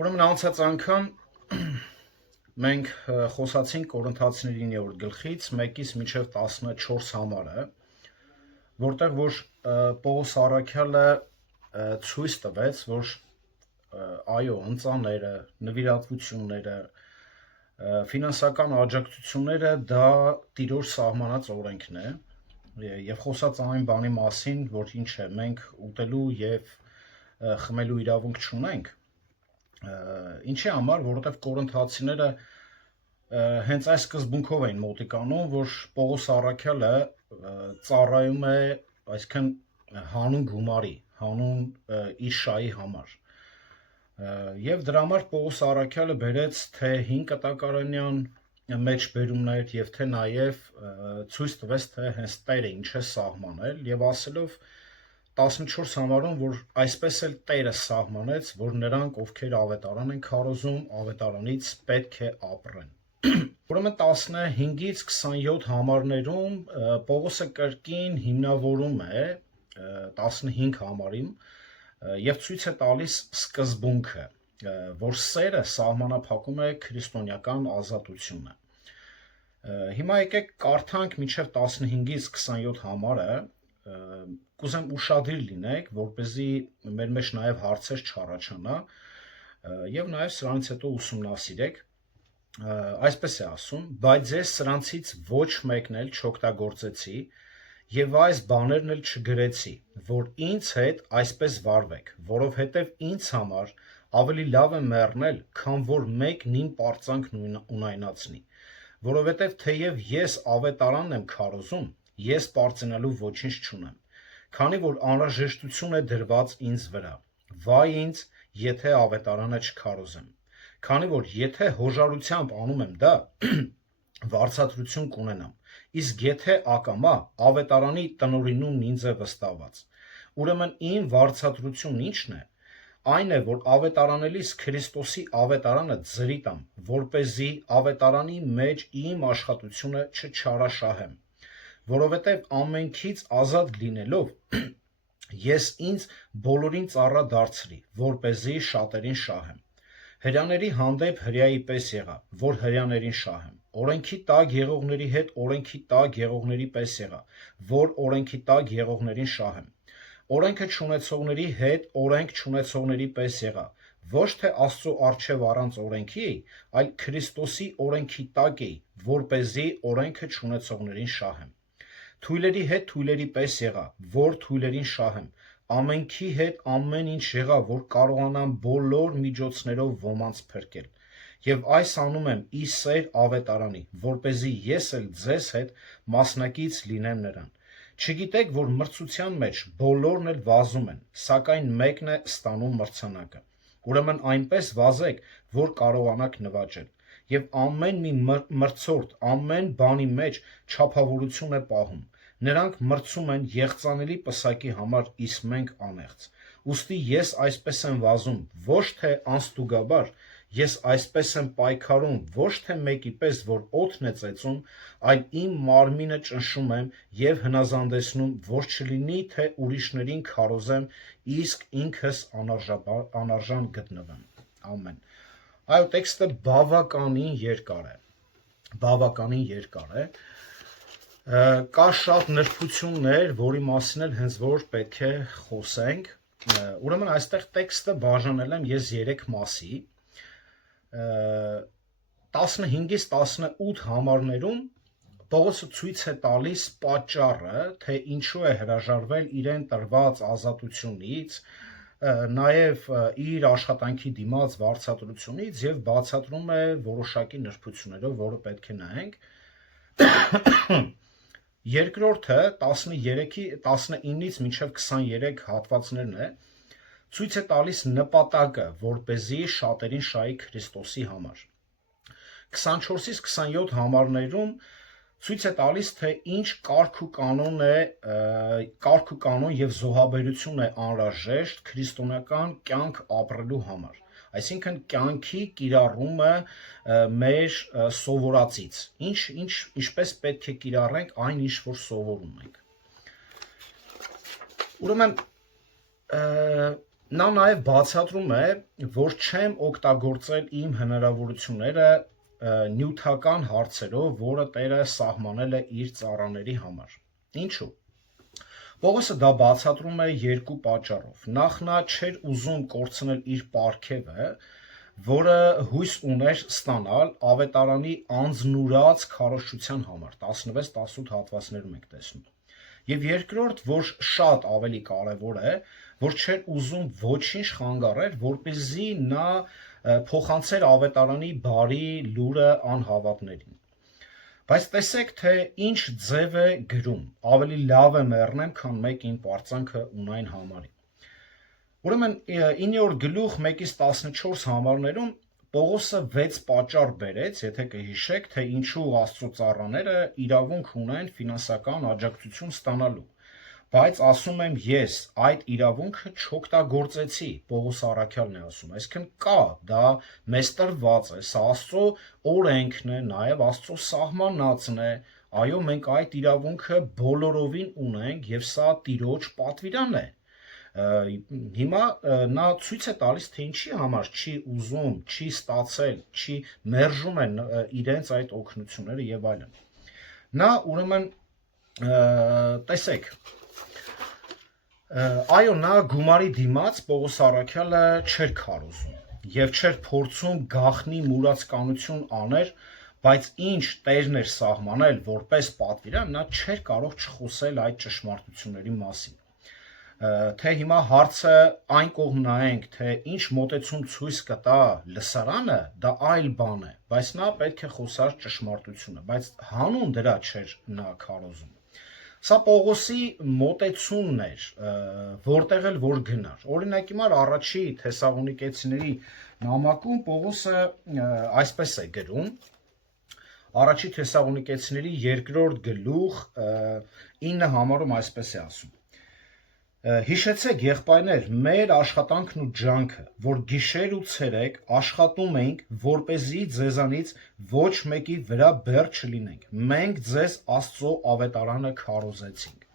Ուրեմն անցած անգամ մենք խոսացինք Կորինթացիների 9-րդ գլխից 1-ից մինչև 14 համարը, որտեղ որ Պողոս առաքյալը ցույց տվեց, որ այո, ընծաները, նվիրատվությունները, ֆինանսական աջակցությունները դա Տիրոջ սահմանած օրենքն է, եւ խոսած այն բանի մասին, որ ինչ է, մենք ուտելու եւ խմելու իրավունք չունենք, ինչի համար, որովհետև կորինթացիները հենց այս սկզբունքով էին մոտիկանում, որ Պողոս առաքյալը ծառայում է, այսինքն հանուն գումարի, հանուն իր շահի համար։ Եվ դրա համար Պողոս առաքյալը բերեց թե 5 կտակարանյան մեջբերումներ եւ թե նաեւ ցույց տվեց, թե հենց Տերը ինչ է սահմանել եւ ասելով 14 համարում, որ այսպես էլ Տերը սահմանեց, որ նրանք, ովքեր ավետարան են քարոզում, ավետարանից պետք է ապրեն։ Ուրեմն 15-ից 27 համարներում Պողոսը կրկին հիմնավորում է 15 համարին եւ ցույց է տալիս սկզբունքը, որ սերը սահմանափակում է քրիստոնեական ազատությունը։ Հիմա եկեք կարդանք մինչև 15-ից 27 համարը, կուզեմ ուշադիր լինեք, որպեսզի մեր մեջ նաև հարցեր չառաջանա եւ նաև սրանից հետո ուսումնասիրեք։ Այսպես է ասում, բայց ես սրանցից ոչ մեկն էլ չօգտագործեցի եւ այս բաներն էլ չգրեցի, որ ինձ հետ այսպես վարվեք, որովհետեւ ինձ համար ավելի լավ է մեռնել, քան որ մեկն իմ պարծանքն ունայնացնի, որովհետեւ թեև ես ավետարանն եմ քարոզում, ես պարծենալու ոչինչ չունեմ, քանի որ անհրաժեշտություն է դրված ինձ վրա, վայ ինձ, եթե ավետարանը չքարոզեմ, քանի որ եթե հոժարությամբ անում եմ դա, վարձատրություն կունենամ, իսկ եթե ակամա, ավետարանի տնօրինումն ինձ է վստահված, ուրեմն իմ վարձատրությունն ի՞նչն է, այն է, որ ավետարանելիս Քրիստոսի ավետարանը ձրի տամ, որպեսզի ավետարանի մեջ իմ աշխատությունը չչարաշահեմ, որովհետև ամենքից ազատ լինելով ես ինձ բոլորին ծառա դարձրի, որպեսզի շատերին շահեմ։ Հրյաների հանդեպ հրյայի պես եղա, որ հրյաներին շահեմ։ Օրենքի տակ եղողների հետ օրենքի տակ եղողների պես եղա, որ օրենքի տակ եղողներին շահեմ։ Օրենքը չունեցողների հետ օրենք չունեցողների պես եղա, ոչ թե Աստծո առջև առանց օրենքի, այլ Քրիստոսի օրենքի տակ էի, որպեսզի օրենքը չունեցողներին շահեմ։ Թույլերի հետ թույլերի պես եղա, որ թույլերին շահեմ, ամենքի հետ ամեն ինչ եղա, որ կարողանամ բոլոր միջոցներով ոմանց փրկել։ Եվ այս անում եմ ի սեր ավետարանի, որպեսզի ես էլ ձեզ հետ մասնակից լինեմ նրան։ Չգիտեք, որ մրցության մեջ բոլորն էլ վազում են, սակայն մեկն է ստանում մրցանակը։ Ուրեմն այնպես վազեք, որ կարողանաք նվաճել։ Եվ ամեն մի մրցորդ ամեն բանի մեջ չափավորություն է պահում։ Նրանք մրցում են եղծանելի պսակի համար, իսկ մենք անեղծ։ Ուստի ես այսպես եմ վազում, ոչ թե անստուգաբար, ես այսպես եմ պայքարում, ոչ թե մեկի պես, որ օդն է ծեծում, այլ իմ մարմինը ճնշում եմ եւ հնազանդեցնում, որ չլինի, թե ուրիշներին քարոզեմ, իսկ ինքս անարժան գտնվեմ։ Ամեն։ Այո, տեքստը բավականին երկար է, կա շատ նրբություններ, որի մասին էլ հենց որ պետք է խոսենք, ուրեմն այստեղ տեքստը բաժանել եմ ես 3 մասի, 15-ից 18 համարներում Պողոսը ցույց է տալիս պատճառը, թե ինչու է հրաժարվել իրեն տրված ազատությունից, նաև իր աշխատանքի դիմաց վարձատրությունից եւ բացատրում է որոշակի նրբություններով, որը պետք է նայենք։ Երկրորդը 19-ից մինչև 23 հատվածներն է, ցույց է տալիս նպատակը, որպեսզի շատերին շահի Քրիստոսի համար։ 24-ից 27 համարներում ցույց է տալիս, թե ինչ կարգ ու կանոն եւ զոհաբերություն է անհրաժեշտ քրիստոնեական կյանք ապրելու համար, այսինքն կյանքի կիրառումը մեր սովորածից, ինչպես պետք է կիրառենք այն, ինչ որ սովորում ենք։ Ուրեմն Նա նաև բացատրում է, որ չեմ օգտագործել իմ հնարավորությունները նյութական հարցերով, որը Տերը սահմանել է իր ծառաների համար։ Ինչու՞։ Պողոսը դա բացատրում է երկու պատճառով։ Նախ նա չէր ուզում կորցնել իր պարգևը, որը հույս ուներ ստանալ ավետարանի անձնուրաց քարոզչության համար, 16-18 հատվածներում եք տեսնում։ Եվ երկրորդ, որ շատ ավելի կարևոր է, որ չէր ուզում ոչինչ խանգարել, որպեսզի նա փոխանցեր ավետարանի բարի լուրը անհավատներին։ Բայց տեսեք, թե ինչ ձև է գրում, ավելի լավ է մեռնեմ, քան մեկ իմ պարծանքը ունայն համարի։ Ուրեմն 9-րդ գլուխ 1-14 համարներում Պողոսը 6 պատճառ բերեց, եթե կհիշեք, թե ինչու Աստծո ծառաները իրավունք ունեն ֆինանսական աջակցություն ստանալու։ Բայց ասում եմ ես, այդ իրավունքը չօգտագործեցի, Պողոս առաքյալն է ասում, այսինքն կա, դա մեզ տրված է, սա Աստծո օրենքն է, նաև Աստծո սահմանածն է, այո, մենք այդ իրավունքը բոլորովին ունենք եւ սա Տիրոջ պատվիրանն է։ Հիմա նա ցույց է տալիս, թե ինչի համար չի ուզում, չի ստացել, չի մերժում են իրենց այդ օգնությունները եւ այլն։ Նա ուրեմն տեսեք, այո, նա գումարի դիմաց Պողոս առաքյալը չէր քարոզում եւ չէր փորձում գաղտնի մուրացկանություն աներ, բայց ինչ Տերն էր սահմանել որպես պատվիրան, նա չէր կարող չխոսել այդ ճշմարտությունների մասին։ Թե հիմա հարցը այն կողմ նայենք, թե ինչ մոտեցում ցույց կտա լսարանը, դա այլ բան է, բայց նա պետք է խոսար ճշմարտությունը, բայց հանուն դրա չէր նա քարոզում։ Սա Պողոսի մոտեցումն էր, որտեղ էլ որ գնար։ Օրինակ հիմա առաջի Թեսաղոնիկեցիների նամակում Պողոսը այսպես է գրում. Առաջի Թեսաղոնիկեցիների 2-րդ գլուխ 9 համարում այսպես է ասում. Հիշեցեք եղբայրներ, մեր աշխատանքն ու ջանքը, որ գիշեր ու ցերեկ աշխատում ենք, որպեսզի ձեզանից ոչ մեկի վրա բեռ չլինենք։ Մենք ձեզ Աստծո ավետարանը քարոզեցինք։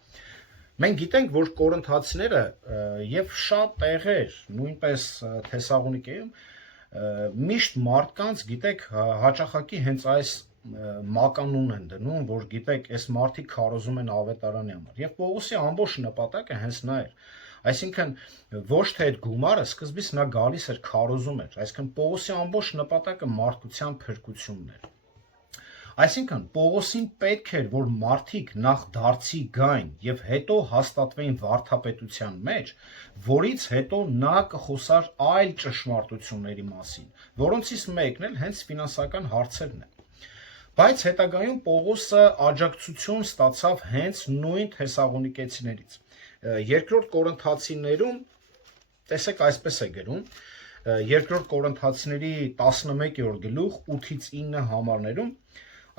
Մենք գիտենք, որ կորինթացիները եւ շատ տեղեր, նույնպես Թեսաղոնիկեում, միշտ մարդկանց, գիտեք, հաճախակի հենց այս մականուն են դնում, որ գիտեք, այս մարդիկ քարոզում են ավետարանի համար։ Եվ Պողոսի ամբողջ նպատակը հենց նա էր։ Այսինքն ոչ թե այդ գումարը սկզբից նա գալիս էր քարոզում էր, այսինքն Պողոսի ամբողջ նպատակը մարդկության փրկությունն էր։ Այսինքն Պողոսին պետք էր, որ մարդիկ նախ դարձի գային եւ հետո հաստատվեին վարդապետության մեջ, որից հետո նա կխոսար այլ ճշմարտությունների մասին, որոնցից մեկն էլ հենց ֆինանսական հարցերն է։ Բայց հետագայում Պողոսը աջակցություն ստացավ հենց նույն Թեսաղոնիկեցիներից։ Երկրորդ Կորինթացիներում տեսեք այսպես է գրում, երկրորդ Կորինթացիների 11-րդ գլուխ 8-ից 9 համարներում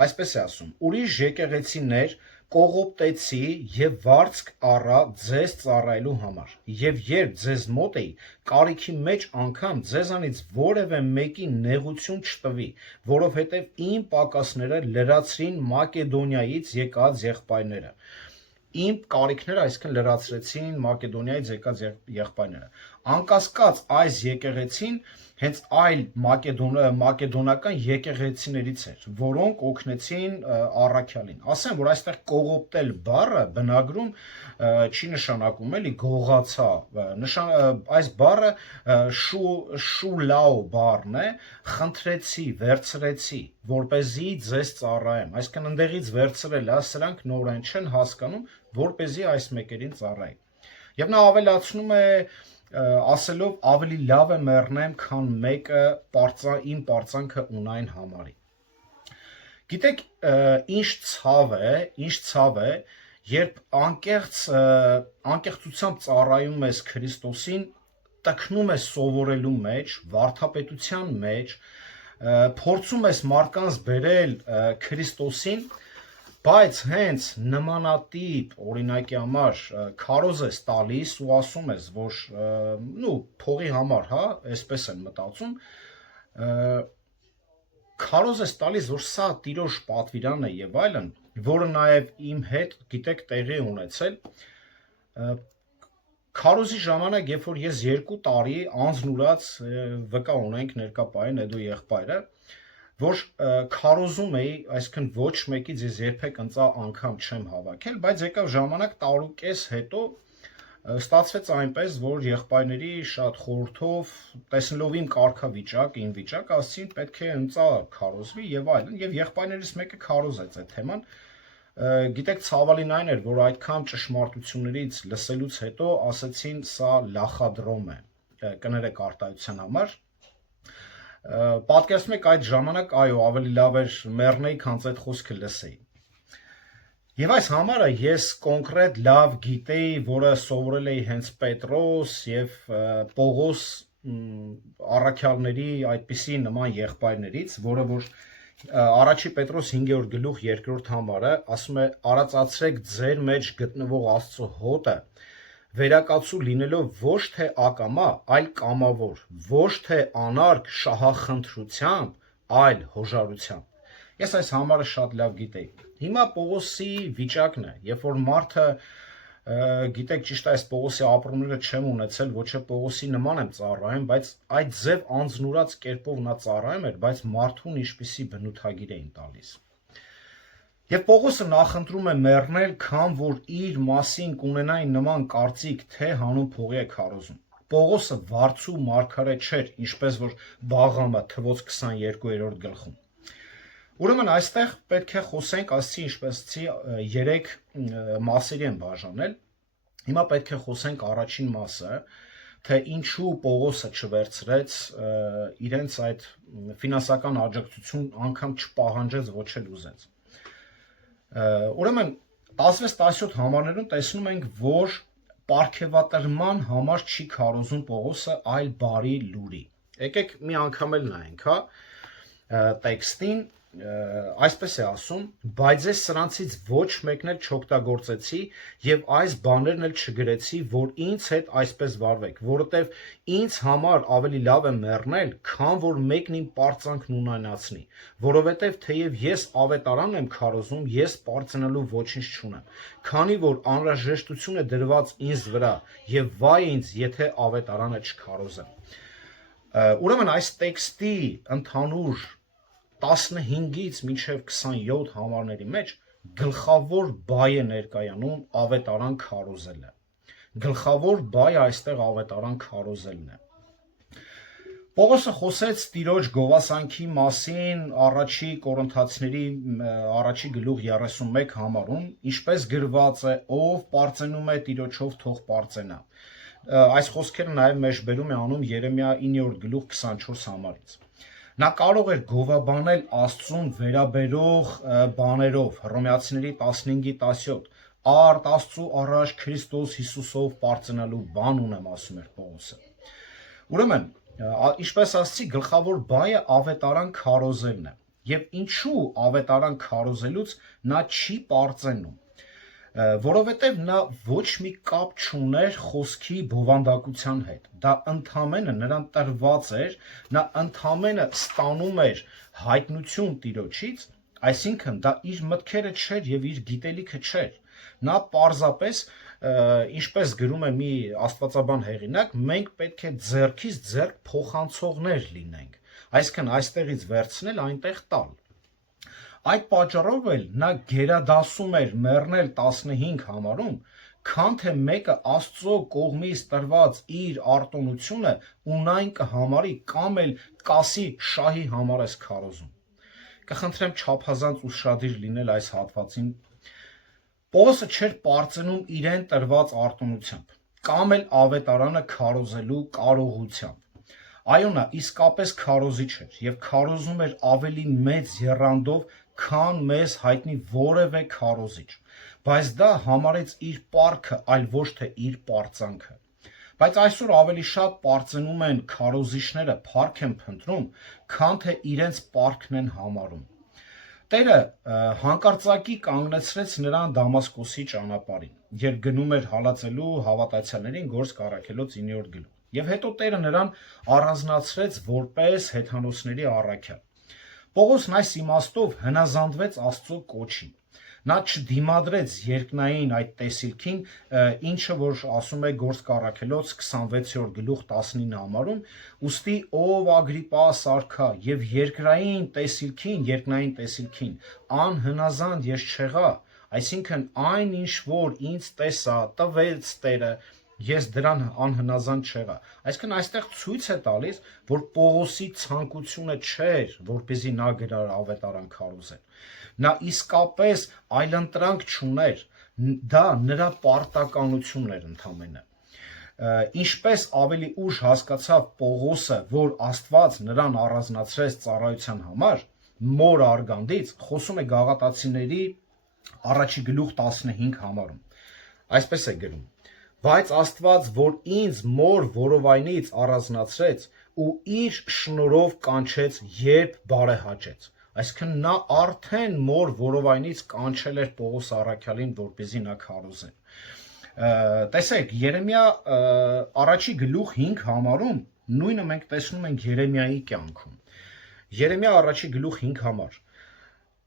այսպես է ասում. ուրիշ եկեղեցիներ կողոպտեցի եւ վարձք առա ձեզ ծառայելու համար եւ երբ ձեզ մոտ էի կարիքի մեջ անգամ ձեզանից որևէ մեկի նեղություն չտվի, որովհետեւ իմ պակասները լրացրին Մակեդոնիայից եկած եղբայրները։ Իմ կարիքները այսքան լրացրեցին Մակեդոնիայից եկած եղբայրները։ Անկասկած այս եկեղեցին հենց այլ մակեդոնական եկեղեցիներից էր, որոնք օգնեցին առաքյալին։ Ասեմ, որ այստեղ կողոպտել բառը բնագրում չի նշանակում էլի գողացա, այս բառը շուլաո բառն է, խնդրեցի, վերցրեցի, որպեսզի ձեզ ծառայեմ։ Այսինքն ընդեղից վերցրել է, սրանք նորեն չեն հասկանում, որպեսզի այս մեկերին ծառայի։ Եվ նա ավելացնում է ասելով ավելի լավ է մեռնեմ, քան մեկը իմ պարծանքը ունայն համարի։ Գիտեք, ինչ ցավ է, երբ անկեղծությամբ ծառայում ես Քրիստոսին, տքնում ես սովորելու մեջ, վարդապետության մեջ, փորձում ես մարդկանց բերել Քրիստոսին, բայց հենց նմանատիպ օրինակի համար քարոզ ես տալիս ու ասում ես, որ փողի համար, հա, այսպես են մտածում, քարոզ ես տալիս, որ սա Տիրոջ պատվիրան է եւ այլն, որը նաեւ իմ հետ, գիտեք, տեղի ունեցել, Քարոզի ժամանակ, երբ որ ես 2 տարի անձնուրաց վկա ունենք ներկապային Էդո եղբայրը, որ քարոզում էի, այսինքն ոչ մեկից ես երբեք ընծա անգամ չեմ հավաքել, բայց եկավ ժամանակ տարուկես հետո ստացվեց այնպես, որ եղբայրների շատ խորհրդով, տեսնելով իմ կարգավիճակ, իմ վիճակ, ասացին պետք է ընծա քարոզվի եւ այլն, եւ եղբայրներից մեկը քարոզեց այդ թեման։ Գիտեք, ցավալին այն էր, որ այդքան ճշմարտություններից լսելուց հետո ասացին սա լախադրոմ է, կներեք արտահայտության համար։ Պատկերացնում եք այդ ժամանակ, այո, ավելի լավ էր մեռնեի, քան այդ խոսքը լսեի։ Եվ այս համարը ես կոնկրետ լավ գիտեի, որը սովորել էի հենց Պետրոս եւ Պողոս առաքյալների այդպիսի նման եղբայրներից, որը որ առաջի Պետրոս 5-րդ գլուխ 2-րդ համարը ասում է արածացրեք ձեր մեջ գտնվող Աստծո հոտը, վերակացու լինելով ոչ թե ակամա, այլ կամավոր, ոչ թե անարգ շահախնդրությամբ, այլ հոժարությամբ։ Ես այս համարը շատ լավ գիտեի։ Հիմա Պողոսի վիճակն է, երբ որ մարդը, գիտեք, ճիշտ է, այս Պողոսի ապրումները չեմ ունեցել, ոչ է Պողոսի նման եմ ծառայում, բայց այդ ձև անձնուրաց կերպով նա ծառայում էր, բայց մարդուն ինչպիսի բնութագիր էին տալիս։ Եվ Պողոսը նախընտրում է մեռնել, քան որ իր մասին կունենային նման կարծիք, թե հանուն փողի է քարոզում։ Պողոսը վարձու մարգարե չէր, ինչպես որ Բաղամը թվոց 22-րդ գլխում։ Ուրեմն այստեղ պետք է խոսենք, ասացի ինչպեսի 3 մասերի են բաժանել։ Հիմա պետք է խոսենք առաջին մասը, թե ինչու Պողոսը չվերցրեց իրենց այդ ֆինանսական աջակցություն անգամ չպահանջեց, ոչ էլ ուզեց։ Ուրեմն 16-17 համարներում տեսնում ենք, որ պարգևատրման համար չի քարոզում Պողոսը, այլ բարի լուրի։ Եկեք մի անգամ էլ նայենք, հա, տեքստին այսպես է ասում, բայց ես սրանցից ոչ մեկն էլ չօգտագործեցի եւ այս բաներն էլ չգրեցի, որ ինձ հետ այսպես վարվեք, որովհետեւ ինձ համար ավելի լավ է մեռնել, քան որ մեկն իմ պարծանքն ունենացնի, որովհետեւ թեև ես ավետարան եմ քարոզում, ես պարծենալու ոչինչ չունեմ, քանի որ անհրաժեշտություն է դրված ինձ վրա եւ վայ ինձ, եթե ավետարանը չքարոզեմ։ Ուրեմն այս տեքստի ընդհանուր 15-ից մինչև 27 համարների մեջ գլխավոր բայ է ներկայանում ավետարան քարոզելը։ Գլխավոր բայը այստեղ ավետարան քարոզելն է։ Պողոսը խոսեց Տիրոջ գովասանքի մասին առաջի Կորինթացիների առաջի գլուխ 31 համարում, ինչպես գրված է, ով պարծենում է Տիրոջով թող պարծենա։ Այս խոսքերը նաև մեջբերում է անում Երեմիա 9-րդ գլուխ 24 համարից։ Նա կարող էր գովաբանել Աստծուն վերաբերող բաներով, Հռոմեացիների 15-17, արդ Աստծու առաջ Քրիստոս Հիսուսով պարծենալու բան ունեմ, ասում էր Պողոսը։ Ուրեմն, ինչպես ասացի, գլխավոր բայը ավետարան քարոզելն է։ Եվ ինչու ավետարան քարոզելուց նա չի պարծենում, որովհետև նա ոչ մի կապ չուներ խոսքի բովանդակության հետ, դա ընդամենը նրան տրված էր, նա ընդամենը ստանում էր հայտնություն Տիրոջից, այսինքն դա իր մտքերը չէր եւ իր գիտելիքը չէր, նա պարզապես, ինչպես գրում է մի աստվածաբան հեղինակ, մենք պետք է ձեռքից ձեռք փոխանցողներ լինենք, այսինքն այստեղից վերցնել այնտեղ տալ։ Այդ պատճառով էլ նա գերադասում էր մեռնել 15 համարում, քան թե մեկը Աստծո կողմից տրված իր արտոնությունը ունայն կհամարի կամ էլ կասի շահի համար ես քարոզում։ Կխնդրեմ չափազանց ուշադիր լինել այս հատվածին։ Պողոսը չէր պարծենում իրեն տրված արտոնությամբ, կամ էլ ավետարանը քարոզելու կարողությամբ։ Այո, նա իսկապես քարոզիչ էր եւ քարոզում էր ավելի մեծ եռանդով, քան մեզ հայտնի որևէ քարոզիչ, բայց դա համարեց իր պարքը, այլ ոչ թե իր պարծանքը։ Բայց այսօր ավելի շատ պարծենում են քարոզիչները, փառք են փնտրում, քան թե իրենց պարքն են համարում։ Տերը հանկարծակի կանգնեցրեց նրան Դամասկոսի ճանապարհին, երբ գնում էր հալածելու հավատացյալներին Գործք առաքելոց 9-րդ գլուխ։ Եվ հետո Տերը նրան առանձնացրեց որպես հեթանոսների առաքյալ։ Պողոսն այս իմաստով հնազանդվեց Աստծո կոչին։ Նա չդիմադրեց երկնային այդ տեսիլքին, ինչը որ ասում է Գործք առաքելոց 26-րդ գլուխ 19 համարում, ուստի ով Ագրիպպա սարքա եւ երկնային տեսիլքին անհնազանդ ես չեղա, այսինքն այն ինչ որ ինձ տեսա տվեց Տերը, ես դրան անհնազանդ չեղա։ Այսինքն այստեղ ցույց է տալիս, որ Պողոսի ցանկությունը չէր, որպեսզի նա գրար ավետարան քարոզել։ Նա իսկապես այլընտրանք չուներ, դա նրա պարտականությունն էր ընդամենը։ Ինչպես ավելի ուշ հասկացավ Պողոսը, որ Աստված նրան առանձնացրեց ծառայության համար, մոր արգանդից, խոսում է Գաղատացիների առաջի գլուխ 15 համարում։ Այսպես է գրում. բայց Աստված, որ ինձ մոր որովայնից առանձնացրեց ու իր շնորհով կանչեց, երբ բարեհաճեց։ Այսինքն նա արդեն մոր որովայնից կանչել էր Պողոս առաքյալին, որպեսզի նա քարոզեր։ Տեսեք, Երեմիա առաջի գլուխ 5 համարում նույնը մենք տեսնում ենք Երեմիայի կյանքում։ Երեմիա առաջի գլուխ 5 համար։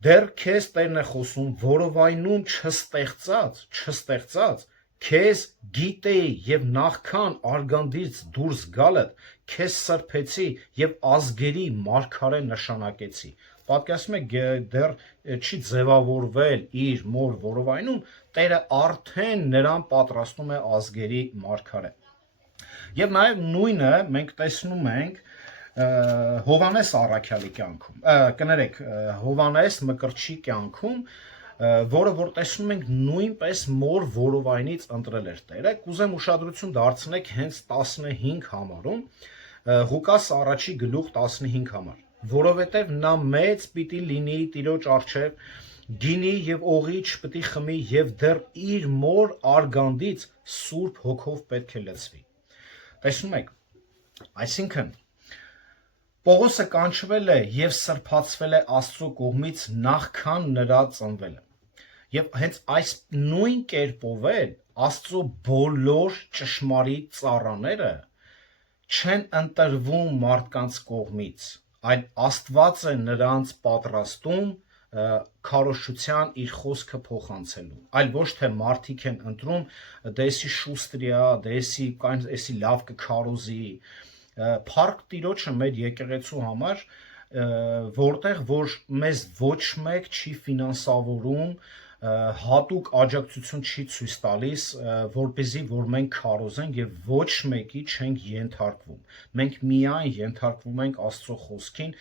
Դեռ քեզ Տերն է խոսում, որովայնում չստեղծած, քեզ գիտեի եւ նախքան արգանդից դուրս գալդ, քեզ սրբեցի եւ ազգերի մարգարե նշանակեցի։ Պատկերացնում եք, դեռ չի ձևավորվել իր մոր որովայնում, Տերը արդեն նրան պատրաստում է ազգերի մարգարե։ Եվ նաև նույնը մենք տեսնում ենք Հովանես առաքյալի կյանքում, կներեք, Հովանես Մկրտչի կյանքում, որը որ տեսնում ենք նույնպես մոր որովայնից ընտրել էր Տերը, կուզեմ ուշադրություն դարձնեք հենց 15 համարում, Ղուկաս առաջի գլուխ 15 համար, որովհետև նա մեծ պիտի լինի Տիրոջ առջև, գինի եւ օղի չպիտի խմի եւ դեռ իր մոր արգանդից Սուրբ Հոգով պետք է լցվի։ Տեսնում եք, այսինքն Պողոսը կանչվել է եւ սրբացվել է Աստծո կողմից նախքան նրա ծնվելը։ Եվ հենց այս նույն կերպով էլ Աստծո բոլոր ճշմարիտ ծառաները չեն ընտրվում մարդկանց կողմից, այլ Աստված է նրանց պատրաստում քարոզչության իր խոսքը փոխանցելու, այլ ոչ թե մարդիկ են ընտրում, դեսի շուստրիա, դեսի լավ կքարոզի, փառք Տիրոջը մեր եկեղեցու համար, որտեղ որ մեզ ոչ մեկ չի ֆինանսավորում, հատուկ աջակցություն չի ցույց տալիս, որպեսզի որ մենք քարոզենք եւ ոչ մեկի չենք ենթարկվում։ Մենք միայն ենթարկվում ենք Աստծո խոսքին,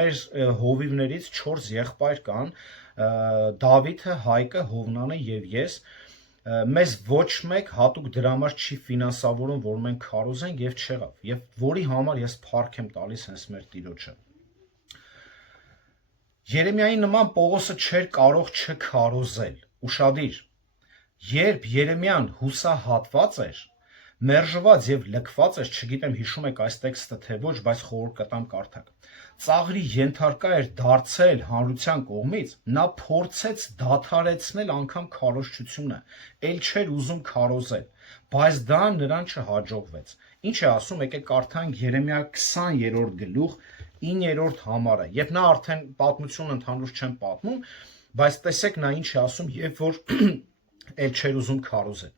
մեր հովիվներից 4 եղբայր կան, Դավիթը, Հայկը, Հովնանը եւ ես, մեզ ոչ մեկ հատուկ դրա համար չի ֆինանսավորում, որ մենք քարոզենք եւ չեղավ, եւ որի համար ես փառք եմ տալիս հենց մեր Տիրոջը։ Երեմիայի նման Պողոսը չէր կարող չքարոզել, ուշադիր, երբ Երեմիան հուսահատված էր, մերժված եւ լքված էր, չգիտեմ հիշում եք այս տեքստը թե ոչ, բայց խորհուրդ կտամ կարդաք, ծաղրի ենթարկա էր դարձել հանրության կողմից, նա փորձեց դադարեցնել անգամ քարոզչությունը, ել չէր ուզում քարոզել, բայց դա նրան չհաջողվեց։ Ինչ է ասում, եկեք կարդանք Երեմիա 20-րդ գլուխ 9-րդ համարը, եւ նա արդեն պատմություն ընդհանուր չեմ պատմում, բայց տեսեք նա ինչ է ասում, երբ որ ել չէր ուզում քարոզել։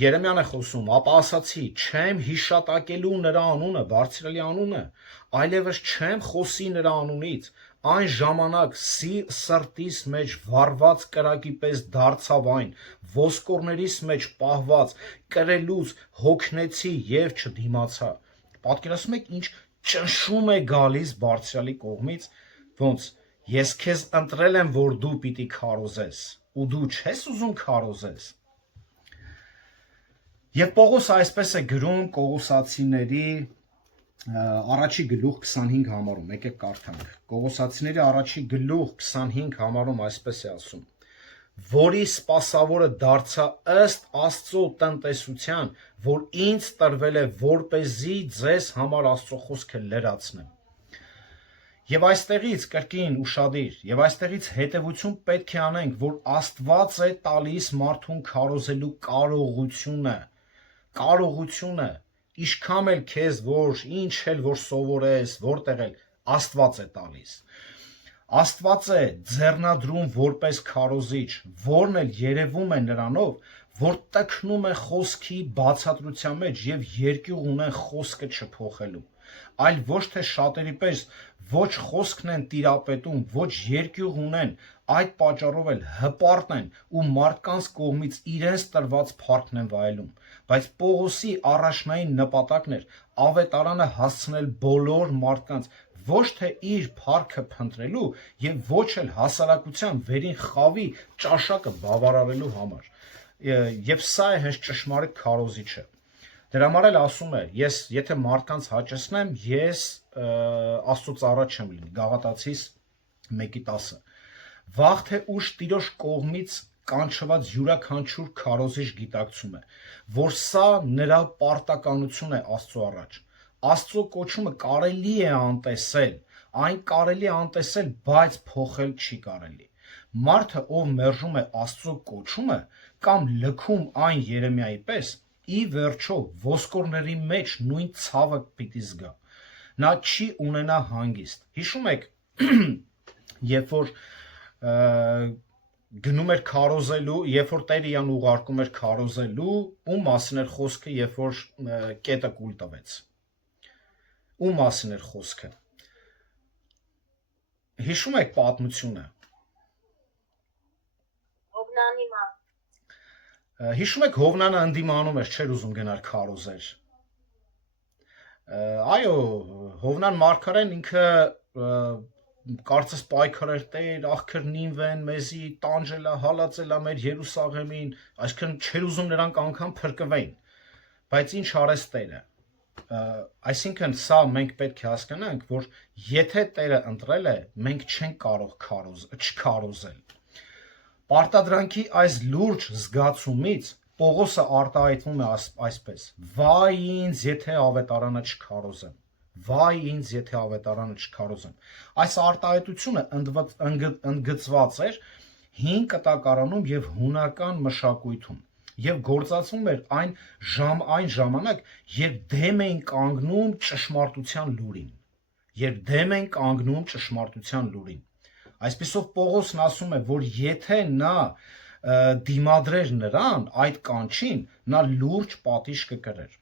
Երեմիան է խոսում, ապա ասացի, չեմ հիշատակելու նրա անունը, բարձրելի անունը, այլևս չեմ խոսի նրա անունից, այն ժամանակ սրտիս մեջ վառված կրակի պես դարձավ այն, ոսկորներիս մեջ պահված, կրելուց հոգնեցի եւ չդիմացա։ Պատկերացնում եք ինչ ճնշում է գալիս բարձրալի կողմից, ոնց ես քեզ ընտրել եմ, որ դու պիտի քարոզես, ու դու չես ուզում քարոզես։ Եվ Պողոսը այսպես է գրում Կողոսացիների առաջի գլուխ 25 համարում, եկեք կարդանք։ Կողոսացիների առաջի գլուխ 25 համարում այսպես է ասում. որի սպասավորը դարձա ըստ Աստծո տնտեսության, որ ինձ տրվել է, որպեսզի ձեզ համար Աստծո խոսքը լրացնեմ։ Եվ այստեղից կրկին ուշադիր, եւ այստեղից հետեւություն պետք է անենք, որ Աստված է տալիս մարդուն քարոզելու կարողությունը, ինչքան էլ քեզ որ ինչ էլ որ սովորես, որտեղ էլ Աստված է տալիս։ Աստված է ձեռնադրում որպես քարոզիչ, որն էլ երևում է նրանով, որ տքնում է խոսքի բացատրության մեջ եւ երկյուղ ունեն խոսքը չփոխելու, այլ ոչ թե շատերի պես ոչ խոսքն են տիրապետում, ոչ երկյուղ ունեն, այդ պատճառով էլ հպարտ են ու մարդկանց կողմից իրենց տրված փառքն են վայելում, բայց Պողոսի առաջնային նպատակն էր ավետարանը հասցնել բոլոր մարդկանց ոչ թե իր փառքը փնտրելու եւ ոչ էլ հասարակության վերին խավի ճաշակը բավարարելու համար։ Եվ սա է հենց ճշմարիտ քարոզիչը։ Դրա համար էլ ասում է, ես եթե մարդկանց հաճեսնեմ, ես Աստծո ծառա չեմ լինի, Գաղատացիս 1:10։ Վաղ թե ուշ Տիրոջ կողմից կանչված յուրաքանչյուր քարոզիչ գիտակցում է, որ սա նրա պարտականություն է Աստծո առաջ։ Աստծո կոչումը կարելի է անտեսել, այն կարելի է անտեսել, բայց փոխել չի կարելի։ Մարդը, ով մերժում է Աստծո կոչումը կամ լքում այն Երեմիայի պես, ի վերջո ոսկորների մեջ նույն ցավը պիտի զգա։ Նա չի ունենա հանգիստ։ Հիշում եք, երբ որ գնում էր քարոզելու, երբ որ Տերը իրան ուղարկում էր քարոզելու, ում մասին էր խոսքը, երբ որ կետը կուլ տվեց։ Ում մասին էր խոսքը։ Հիշում եք պատմությունը։ Հովնանի մասին։ Հիշում եք Հովնանը ընդդիմանում էր, չէր ուզում գնալ քարոզեր։ Այո, Հովնան մարգարեն ինքը կարծես պայքարեր Տեր, աղքր նինվեն մեզի, տանջելա, հալածելա մեր Երուսաղեմին, այսինքն չէր ուզում նրանք անգամ փրկվեին։ Բայց ինչ արեց Տերը։ Այսինքն սա մենք պետք է հասկանանք, որ եթե Տերը ընտրել է, մենք չենք կարող չքարոզել։ Պարտադրանքի այս լուրջ զգացումից Պողոսը արտահայտվում է այսպես. Վայ ինձ, եթե ավետարանը չքարոզեմ։ Վայ ինձ, եթե ավետարանը չքարոզեմ։ Այս արտահայտությունը ընդգծված էր հին կտակարանում եւ հունական մշակույթում եւ գործածվում էր այն ժամանակ, երբ դեմ էին կանգնում ճշմարտության լուրին։ Երբ դեմ էին կանգնում ճշմարտության լուրին։ Այսպիսով Պողոսն ասում է, որ եթե նա դիմադրեր նրան այդ կանչին, նա լուրջ պատիժ կկրեր։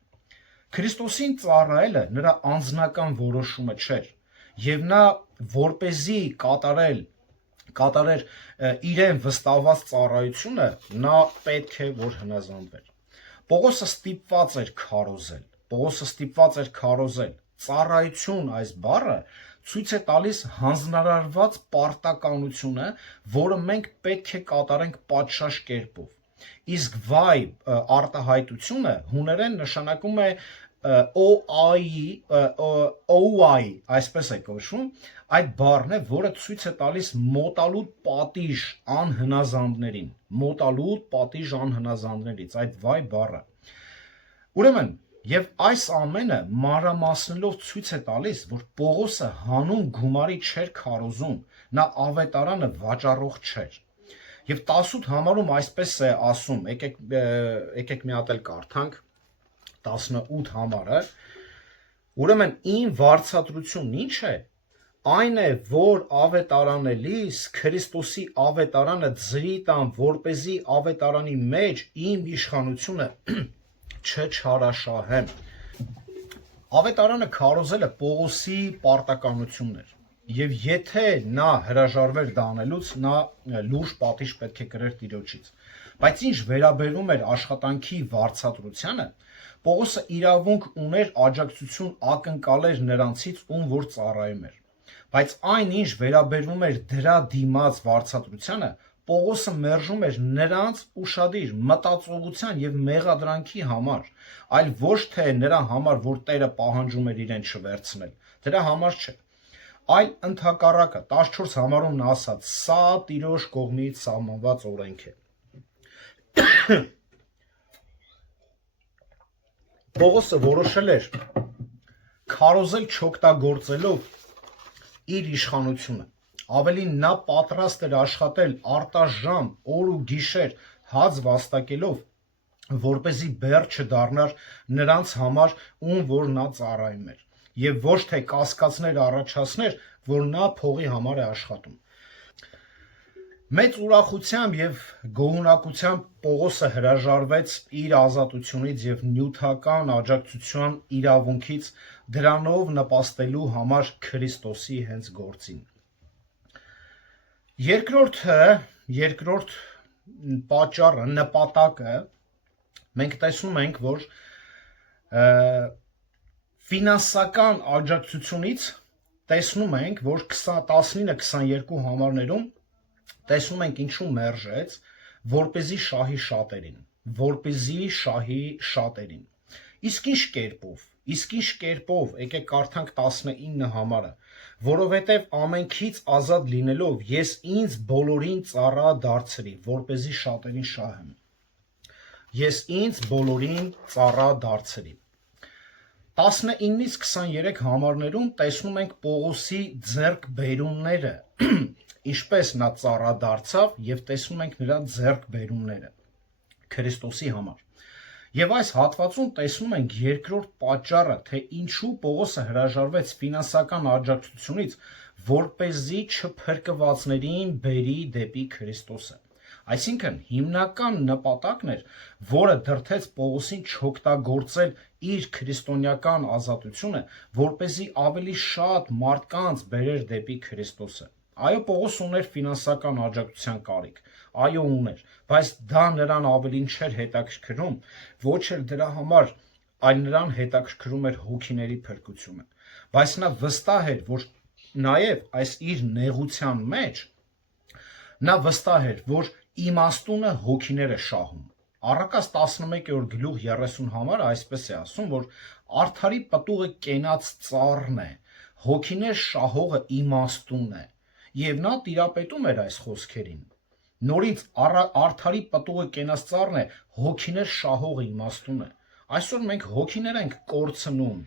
Քրիստոսին ծառայելը նրա անձնական որոշումը չէր, եւ նա որպեսզի կատարեր իրեն վստահված ծառայությունը, նա պետք է որ հնազանդվեր։ Պողոսը ստիպված էր քարոզել։ Ծառայություն այս բառը ցույց է տալիս հանձնարարված պարտականությունը, որը մենք պետք է կատարենք պատշաճ կերպով։ Իսկ վայ արտահայտությունը հուներեն նշանակում է OI, այսպես է կոչվում, այդ բառն է, որը ցույց է տալիս մոտալուտ պատիժ անհնազանդներից, այդ վայ բառը։ Ուրեմն, եւ այս ամենը մանրամասնելով ցույց է տալիս, որ Պողոսը հանուն գումարի չէր քարոզում, նա ավետարանը վաճառող չէր։ Եվ 18 համարում այսպես է ասում, եկեք մի հատ էլ կարդանք 18 համարը։ Ուրեմն իմ վարձատրությունն ինչ է։ Այն է, որ ավետարանելիս Քրիստոսի ավետարանը ձրի տան, որպեսզի ավետարանի մեջ իմ իշխանությունը չչարաշահեմ։ Ավետարանը քարոզելը Պողոսի պարտականությունն էր։ Եվ եթե նա հրաժարվեր դա անելուց, նա լուրջ պատիժ պետք է կրեր Տիրոջից։ Բայց ինչ վերաբերում էր աշխատանքի վարձատրությանը, Պողոսը իրավունք ուներ աջակցություն ակնկալեր նրանցից, ում որ ծառայում էր։ Բայց այն ինչ վերաբերում էր դրա դիմաց վարձատրությանը, Պողոսը մերժում էր նրանց ուշադիր մտածողության եւ մեղադրանքի համար, այլ ոչ թե նրա համար, որ Տերը պահանջում էր իրեն չվերցնել։ Դրա համար չէ։ Այլ ընդհակառակը 14 համարում նա ասաց. «Սա Տիրոջ կողմից սահմանված օրենք է»։ Պողոսը որոշել էր քարոզել չօգտագործելով իր իշխանությունը։ Ավելին նա պատրաստ էր աշխատել արտաժամ օր ու գիշեր հաց վաստակելով, որպեսզի բեռ չդառնար նրանց համար, ում որ նա ծառայում էր, եւ ոչ թե կասկածներ առաջացներ, որ նա փողի համար է աշխատում։ Մեծ ուրախությամբ եւ գոհունակությամբ Պողոսը հրաժարվեց իր ազատությունից եւ նյութական աջակցության իրավունքից դրանով նպաստելու համար Քրիստոսի հենց գործին։ Երկրորդ պատճառը, նպատակը մենք տեսնում ենք, որ ֆինանսական աջակցությունից տեսնում ենք, որ 19-22 համարներում տեսնում ենք ինչու մերժեց, որպեսզի շահի շատերին։ Իսկ ինչ կերպով, եկեք կարդանք 19 համարը, որովհետև ամենքից ազատ լինելով ես ինձ բոլորին ծառա դարձրի, որպեսզի շատերին շահեմ։ Ես ինձ բոլորին ծառա դարձրի։ 19-ից 23 համարներում տեսնում ենք Պողոսի ձեռքբերումները, ինչպես նա ծառա դարձավ եւ տեսնում ենք նրա ձեռքբերումները Քրիստոսի համար։ Եվ այս հատվածում տեսնում ենք երկրորդ պատճառը, թե ինչու Պողոսը հրաժարվեց ֆինանսական աջակցությունից, որպեսզի չփրկվածներին բերի դեպի Քրիստոսը։ Այսինքն հիմնական նպատակն էր, որը դրդեց Պողոսին չօգտագործել իր քրիստոնեական ազատությունը, որպեսզի ավելի շատ մարդկանց բերեր դեպի Քրիստոսը։ Այո, Պողոս ուներ ֆինանսական աջակցության կարիք, այո ուներ, բայց դա նրան ավելին չէր հետաքրքրում, ոչ էլ դրա համար, այլ նրան հետաքրքրում էր հոգիների փրկությունը։ Բայց նա վստահ էր, որ նաև այս իր նեղության մեջ նա վստահ էր, որ իմաստունը հոգիներ է շահում։ Առակաց 11-րդ գլուխ 30 համարը այսպես է ասում, որ արդարի պտուղը կենաց ծառն է, հոգիներ շահողը իմաստուն է, եւ նա տիրապետում էր այս խոսքերին։ Նորից արդարի պտուղը կենաց ծառն է, հոգիներ շահողը իմաստուն է։ Այսօր մենք հոգիներ ենք կորցնում,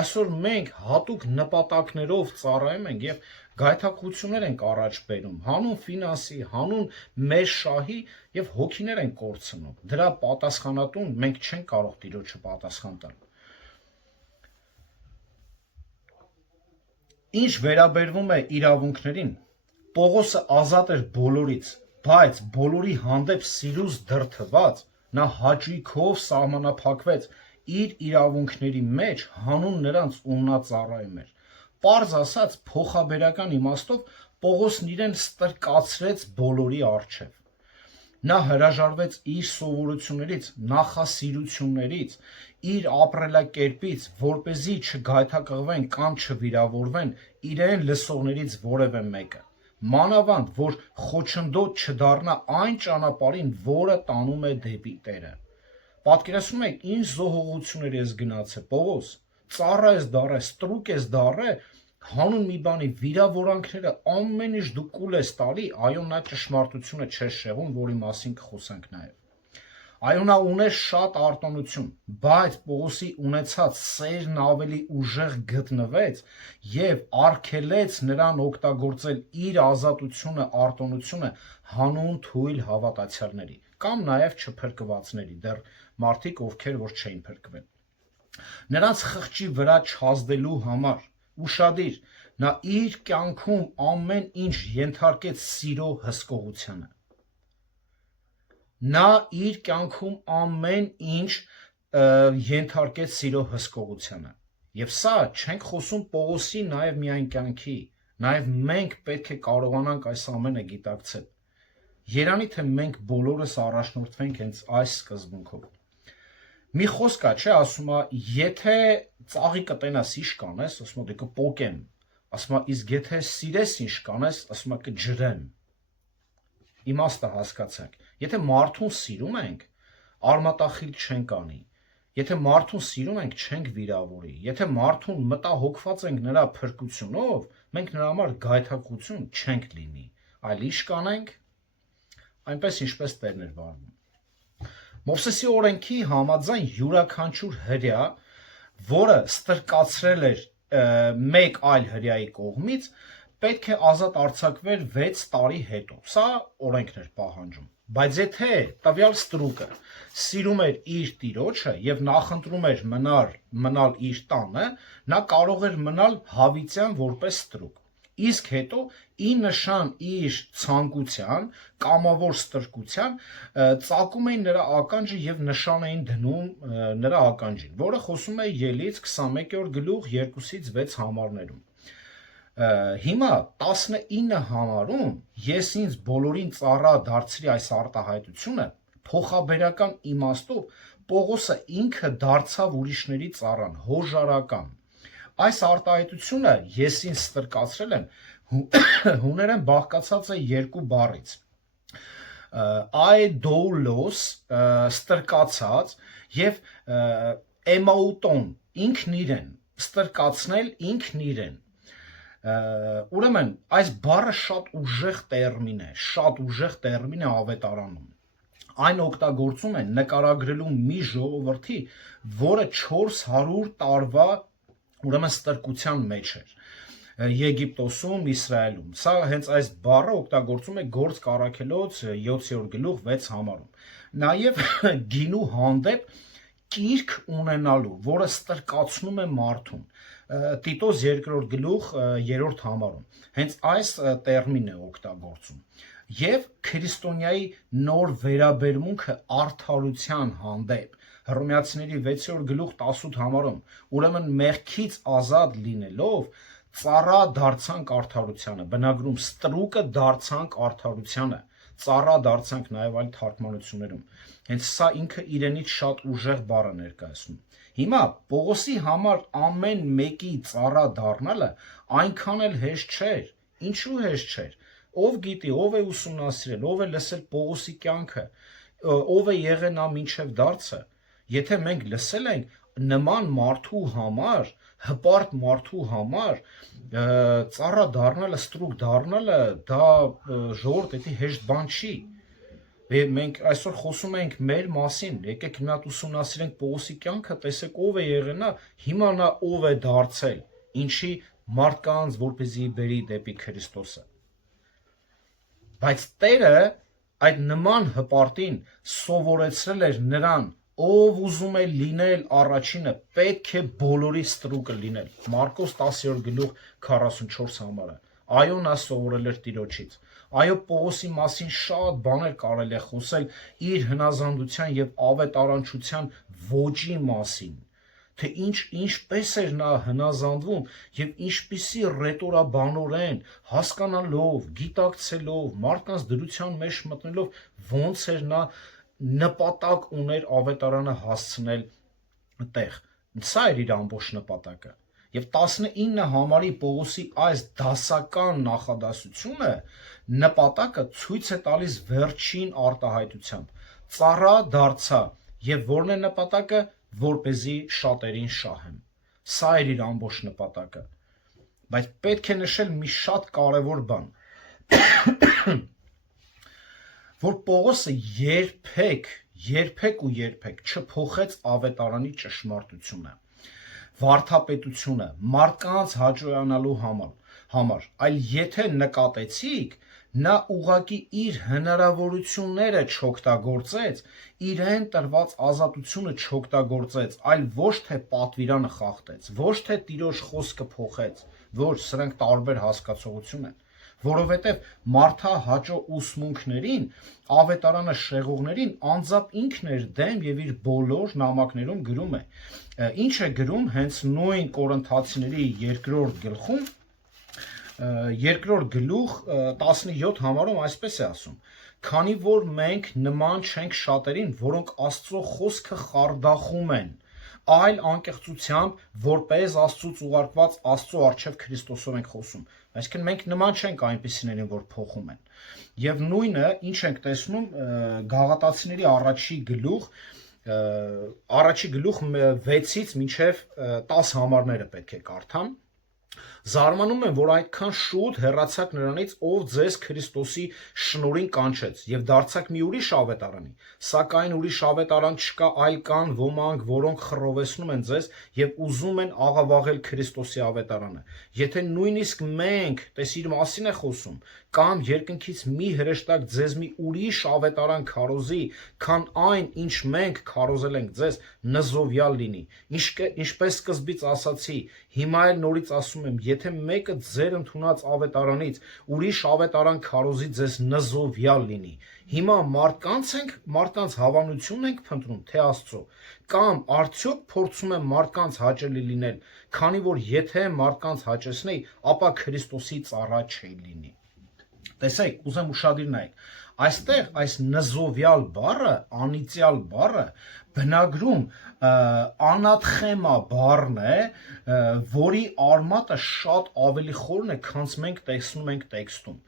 այսօր մենք հատուկ նպատակներով ծառայում ենք եւ գայթակղություններ ենք առաջ բերում, հանուն ֆինանսի, հանուն մեր շահի եւ հոգիներ ենք կորցնում։ Դրա պատասխանատուն մենք չենք կարող Տիրոջը պատասխան տալ։ Ինչ վերաբերվում է իրավունքներին, Պողոսը ազատ էր բոլորից, բայց բոլորի հանդեպ սիրուց դրդված նա հաճույքով սահմանափակվեց իր իրավունքների մեջ հանուն նրանց, ում նա ծառայում էր։ Պարզ ասած, փոխաբերական իմաստով Պողոսն իրեն ստրկացրեց բոլորի առջև։ Նա հրաժարվեց իր սովորություններից, նախասիրություններից, իր ապրելակերպից, որպեսզի չգայթակղվեն կամ չվիրավորվեն իրեն լսողներից որևէ մեկը։ Մանավանդ, որ խոչընդոտ չդառնա այն ճանապարհին, որը տանում է դեպի Տերը։ Պատկերացնում եք, ինչ զոհողություններ ես գնացել, Պողոս, ծառա ես դառել, ստրուկ ես դառել, հանուն մի բանի վիրավորանքները ամեն ինչ դու կուլ ես տալի, այո, նա ճշմարտությունը չէր շեղում, որի մասին կխոսենք նաև։ Այո, նա ուներ շատ արտոնություն, բայց Պողոսի ունեցած սերն ավելի ուժեղ գտնվեց եւ արգելեց նրան օգտագործել իր ազատությունը, արտոնությունը հանուն թույլ հավատացյալների կամ նաև չփրկվածների, դեռ մարդիկ, ովքեր որ չէին փրկվել։ Նրանց խղճի վրա չազդելու համար ուշադիր, նա իր կյանքում ամեն ինչ ենթարկեց սիրո հսկողությանը։ Նա իր կյանքում ամեն ինչ ենթարկեց սիրո հսկողությանը։ Եվ սա չենք խոսում Պողոսի նաև միայն կյանքի, նաև մենք պետք է կարողանանք այս ամենը գիտակցել։ Երանի թե մենք բոլորս առաջնորդվենք հենց այս սկզբունքով։ Մի խոսք կա, չէ, ասում է, եթե ծաղիկը տենաս ինչ կանես, ասում է դե կպոկեմ, ասում է իսկ եթե սիրես ինչ կանես, ասում է կջրեմ։ Իմաստը հասկացանք։ Եթե մարդուն սիրում ենք, արմատախիլ չենք անի։ Եթե մարդուն սիրում ենք, չենք վիրավորի։ Եթե մարդուն մտահոգված ենք նրա փրկությունով, մենք նրա համար գայթակղություն չենք լինի, այլ ինչ կանենք, այնպես ինչպես Տերն էր վարվում։ Մովսեսի օրենքի համաձայն յուրաքանչյուր հրյա, որը ստրկացրել էր մեկ այլ հրյայի կողմից, պետք է ազատ արձակվեր 6 տարի հետո։ Սա օրենքն էր պահանջում։ Բայց եթե տվյալ ստրուկը սիրում էր իր տիրոջը եւ նախընտրում էր մնալ իր տանը, նա կարող էր մնալ հավիտյան որպես ստրուկ։ իսկ հետո ի նշան իր ցանկության, կամավոր ստրկության ծակում էին նրա ականջը եւ նշան էին դնում նրա ականջին, որը խոսում է Ելից 21-րդ գլուխ 2-ից 6 համարներում։ Հիմա 19 համարում ես ինձ բոլորին ծառա դարձրի այս արտահայտությունը փոխաբերական իմաստով Պողոսը ինքը դարձավ ուրիշների ծառան, հոժարական։ Այս արտահայտությունը ես ինձ ստրկացրել եմ հուներեն բաղկացած է երկու բառից։ Այդոլոս ստրկացած եւ էմաուտոն ինքն իրեն, ստրկացնել ինքն իրեն։ Ուրեմն այս բառը շատ ուժեղ տերմին է ավետարանում։ Այն օգտագործում են նկարագրելու մի ժողովրդի, որը 400 տարվա ուրեմն ստրկության մեջ էր Եգիպտոսում, Իսրայելում։ Սա հենց այս բառը օգտագործում է Գործք առաքելոց 7-րդ գլուխ 6 համարում։ Նաև գինու հանդեպ կիրք ունենալու, որը ստրկացնում է մարդուն։ Տիտոս 2-րդ գլուխ 3-րդ համարում։ Հենց այս տերմինն է օգտագործում։ Եվ քրիստոնյայի նոր վերաբերմունքը արդարության հանդեպ Հռոմեացիների 6-րդ գլուխ 18 համարում, ուրեմն մեղքից ազատ լինելով ծառա դարձանք արդարությանը, բնագրում ստրուկը դարձանք արդարությանը, ծառա դարձանք նաև այլ թարգմանություններում։ Հենց սա ինքը իրենից շատ ուժեղ բառ է ներկայացնում։ Հիմա Պողոսի համար ամեն մեկի ծառա դառնալը այնքան էլ հեշտ չէր։ Ինչու հեշտ չէր։ Ով գիտի, ով է ուսումնասիրել, ով է լսել Պողոսի կյանքը, ով է եղել նա մինչև դարձը։ Եթե մենք լսել ենք նման մարդու համար, հպարտ մարդու համար ծառա դառնալը, ստրուկ դառնալը, դա ժողովուրդ էդի հեշտ բան չի։ Մենք այսօր խոսում ենք մեր մասին, եկեք մի հատ ուսումնասիրենք Պողոսի կյանքը, տեսեք ով է եղել նա, հիմա նա ով է դարձել, ինչի մարդկանց որպեսզի բերի դեպի Քրիստոսը։ Բայց Տերը այդ նման հպարտին սովորեցրել էր նրան, ով ուզում է լինել առաջինը, պետք է բոլորի ստրուկը լինել։ Մարկոս 10-րդ գլուխ 44 համարը։ Այո, նա սովորել էր Տիրոջից։ Այո, Պողոսի մասին շատ բաներ կարելի է խոսել իր հնազանդության եւ ավետարանչության ոճի մասին, թե ինչպես էր նա հնազանդվում եւ ինչպիսի ռետորաբանորեն հասկանալով, գիտակցելով, մարդկանց դրության մեջ մտնելով ոնց էր նա նպատակ ուներ ավետարանը հասցնել տեղ։ Սա էր իր ամբողջ նպատակը։ Եվ 19 համարի Պողոսի այս դասական նախադասությունը նպատակը ցույց է տալիս վերջին արտահայտությամբ։ Ծառա դարձա եւ որն է նպատակը, որպեսզի շատերին շահեմ։ Սա էր իր ամբողջ նպատակը։ Բայց պետք է նշել մի շատ կարևոր բան, որ Պողոսը երբեք չփոխեց ավետարանի ճշմարտությունը, վարդապետությունը, մարդկանց հաճոյանալու համար, այլ եթե նկատեցիք, նա ուղղակի իր հնարավորությունները չօգտագործեց, իրեն տրված ազատությունը չօգտագործեց, այլ ոչ թե պատվիրանը խախտեց, ոչ թե Տիրոջ խոսքը փոխեց, ոչ, սրանք տարբեր հասկացողություն են, որովհետև մարդահաճո ուսմունքներին, ավետարանը շեղողներին անձամբ ինքն էր դեմ եւ իր բոլոր նամակներում գրում է։ Ինչ է գրում հենց նույն Կորինթացիների 2-րդ գլխում, 2-րդ գլուխ 17 համարում այսպես է ասում. քանի որ մենք նման չենք շատերին, որոնք Աստծո խոսքը խարդախում են, այլ անկեղծությամբ, որպես Աստծուց ուղարկված Աստծո առջև Քրիստոսով ենք խոսում։ Այսինքն մենք նման չենք այնպիսիներին, որ փոխում են։ Եվ նույնը ինչ ենք տեսնում Գաղատացիների առաջի գլուխ 6-ից մինչև 10 համարները պետք է կարդամ։ Զարմանում եմ, որ այդքան շուտ հեռացաք նրանից, ով ձեզ Քրիստոսի շնորհին կանչեց, եւ դարձաք մի ուրիշ ավետարանի, սակայն ուրիշ ավետարան չկա, այլ կան ոմանք, որոնք խռովեցնում են ձեզ եւ ուզում են աղավաղել Քրիստոսի ավետարանը։ Եթե նույնիսկ մենք, տեսիր մասին է խոսում, կամ երկնքից մի հրեշտակ ձեզ մի ուրիշ ավետարան քարոզի, քան այն, ինչ մենք քարոզել ենք ձեզ, նզովյալ լինի։ Ինչպես սկզբից ասացի, հիմա էլ նորից ասում եմ, եթե մեկը ձեր ընդունած ավետարանից ուրիշ ավետարան քարոզի ձեզ նզովյալ լինի, հիմա մարդկանց հավանությունն ենք փնտրում, թե Աստծո, կամ արդյոք փորձում եմ մարդկանց հաճելի լինել, քանի որ եթե մարդկանց հաճեսնեի, ապա Քրիստոսի ծառա չէի լինի։ Տեսեք, ուզեմ ուշադիր նայեք, այստեղ այս նզովյալ բառը, անիծյալ բառը բնագրում անատխեմա բառն է, որի արմատը շատ ավելի խորն է, քան մենք տեսնում ենք տեքստում։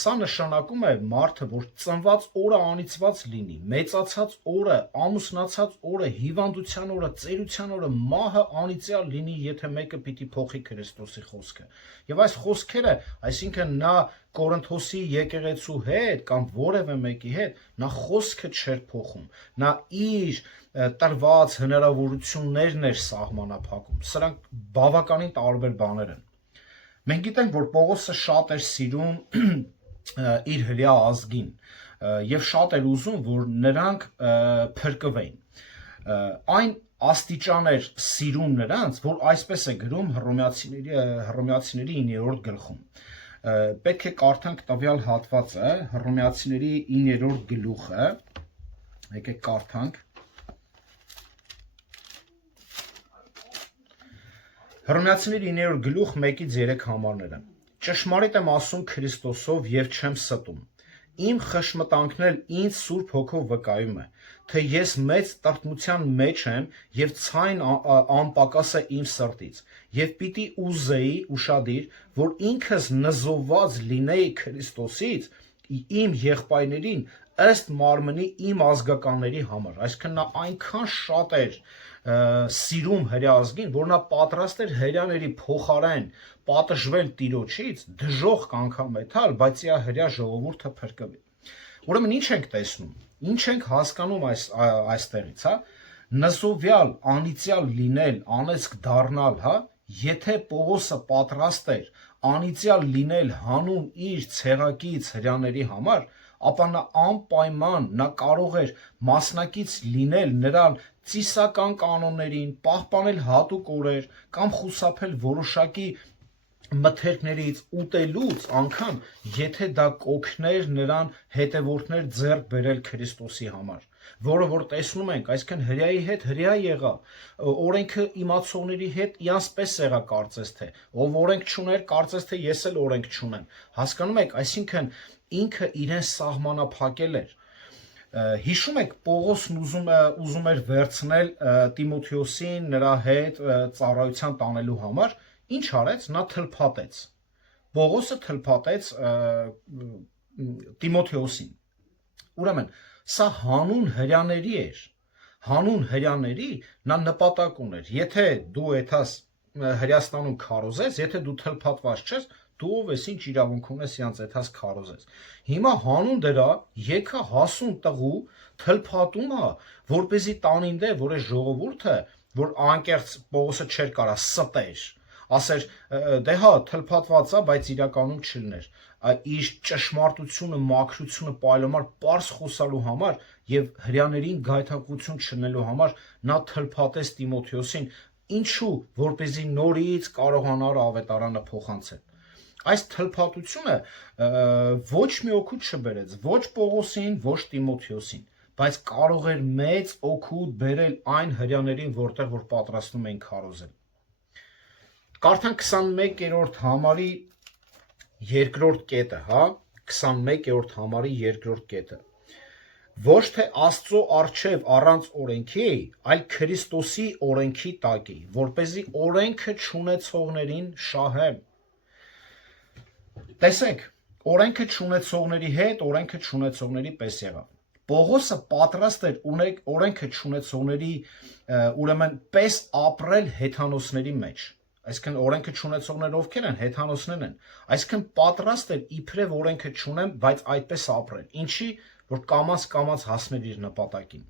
Սա նշանակում է մարդը, որ ծնված օրը անիծված լինի, մեծացած օրը, ամուսնացած օրը, հիվանդության օրը, ծերության օրը, մահը անիծյալ լինի, եթե մեկը պիտի փոխի Քրիստոսի խոսքը։ Եվ այս խոսքերը, այսինքն նա Կորինթոսի եկեղեցու հետ կամ որևէ մեկի հետ նա խոսքը չէր փոխում, նա իր տրված հնարավորություններն էր սահմանափակում։ Սրանք բավականին տարբեր բաներ են։ Մենք գիտենք, որ Պողոսը շատ էր սիրում իր հրեա ազգին եւ շատ էր ուզում, որ նրանք փրկվեին։ Այն աստիճան էր սիրում նրանց, որ այսպես է գրում Հռոմեացիների 9-րդ գլխում։ Պետք է կարդանք տվյալ հատվածը, Հռոմեացիների 9-րդ գլուխը, եկեք կարդանք։ Հռոմեացիների 9-րդ գլուխ 1-3 համարները։ Ճշմարիտ եմ ասում Քրիստոսով եւ չեմ ստում։ Իմ խշմտանքն էլ ինձ Սուրբ Հոգով վկայում է, թե ես մեծ տրտմության մեջ եմ եւ ցայն անպակաս է իմ սրտից, եւ պիտի ուզեի ուշադիր, որ ինքս նզովված լինեի Քրիստոսից իմ եղբայրներին ըստ մարմնի իմ ազգականների համար։ Այսինքն նա այնքան շատ էր սիրում հրեա ազգին, որ նա պատրաստ էր հրեաների փոխարեն պատժվել Տիրոջից, դժոխք անգամ մեթալ, բայց իա հրեա ժողովուրդը փրկվի։ Ուրեմն ինչ ենք տեսնում, ինչ ենք հասկանում այստեղից, հա, նզովյալ, անիծյալ լինել, անեծք դառնալ, հա, եթե Պողոսը պատրաստ էր անիծյալ լինել հանուն իր ցեղակից հրեաների համար, ապա նա անպայման նա կարող էր մասնակից լինել նրան ծիսական կանոններին, պահպանել հատուկ օրեր կամ խուսափել որոշակի մթերքներից, ուտելուց անգամ, եթե դա կօգներ նրան հետևորդներ ձեռք բերել Քրիստոսի համար, որը որ տեսնում ենք, այսինքն հրեայի հետ հրեա եղավ, օրենքը իմացողների հետ իասպես եղա կարծես թե, ով օրենք չուներ, կարծես թե ես էլ օրենք չունեմ, հասկանում եք, այսինքն ինքը իրեն սահմանափակել էր։ Հիշում եք, Պողոսն ուզում էր վերցնել Տիմոթեոսին նրա հետ ծառայության տանելու համար, ինչ արեց, նա թլփատեց։ Պողոսը թլփատեց Տիմոթեոսին։ Ուրեմն, սա հանուն հրյաների էր։ Հանուն հրյաների նա նպատակ ուներ։ Եթե դու եթաս Հրեաստանում քարոզես, եթե դու թլփատված չես, դու ով ես, ինչ իրավունք ունես իրանց եթաս քարոզես։ Հիմա հանուն դրա եկա հասուն տղու թլփատում է, որպեսզի տանին դե, որ այս ժողովուրդը, որ անկեղծ Պողոսը չէր կարա ստեր, ասեր, դե հա, թլփատված է, բայց իրականում չլներ, իր ճշմարտությունը, մաքրությունը պայլոմար պարզ խոսալու համար եւ հրյաներին գայթակղություն չնելու համար նա թլփատեց Տիմոթեոսին, ինչու, որպեսզի նորից կարողանար ավետարանը փոխանցել։ Այս թլփատությունը ոչ մի օգուտ չբերեց, ոչ Պողոսին, ոչ Տիմոթեոսին, բայց կարող էր մեծ օգուտ բերել այն հրյաներին, որտեղ որ պատրաստում էին քարոզել։ Կարդանք 21-րդ համարի երկրորդ կետը, հա, 21-րդ համարի երկրորդ կետը։ Ոչ թե Աստծո առջև առանց օրենքի, այլ Քրիստոսի օրենքի տակ, որպեսզի օրենքը չունեցողներին շահեմ։ Տեսեք, օրենքը չունեցողների հետ, օրենքը չունեցողների պես եղավ։ Պողոսը պատրաստ էր օրենքը չունեցողների ուրեմն պես ապրել հեթանոսների մեջ։ Այսինքն օրենքը չունեցողները ովքեր են, հեթանոսներն են։ Այսինքն պատրաստ էր իբրև օրենքը չունեմ, բայց այդպես ապրել։ Ինչի, որ կամաց հասներ իր նպատակին։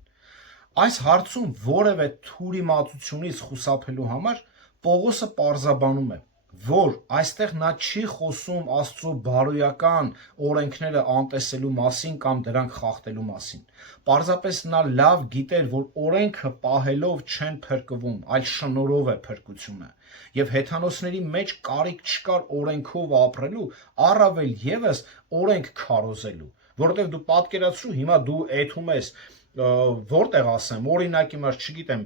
Այս հարցում որևէ թուրիմացությունից խուսափելու համար Պողոսը պարզաբանում է, որ այստեղ նա չի խոսում Աստծո բարոյական օրենքները անտեսելու մասին կամ դրանք խախտելու մասին։ Պարզապես նա լավ գիտեր, որ օրենքը պահելով չեն փրկվում, այլ շնորհով է փրկությունը։ եւ հեթանոսների մեջ կարիք չկար օրենքով ապրելու, առավել եւս օրենք քարոզելու, որովհետեւ դու պատկերացրու, հիմա դու էթում ես որտեղ ասեմ, օրինակ իմաց, չգիտեմ,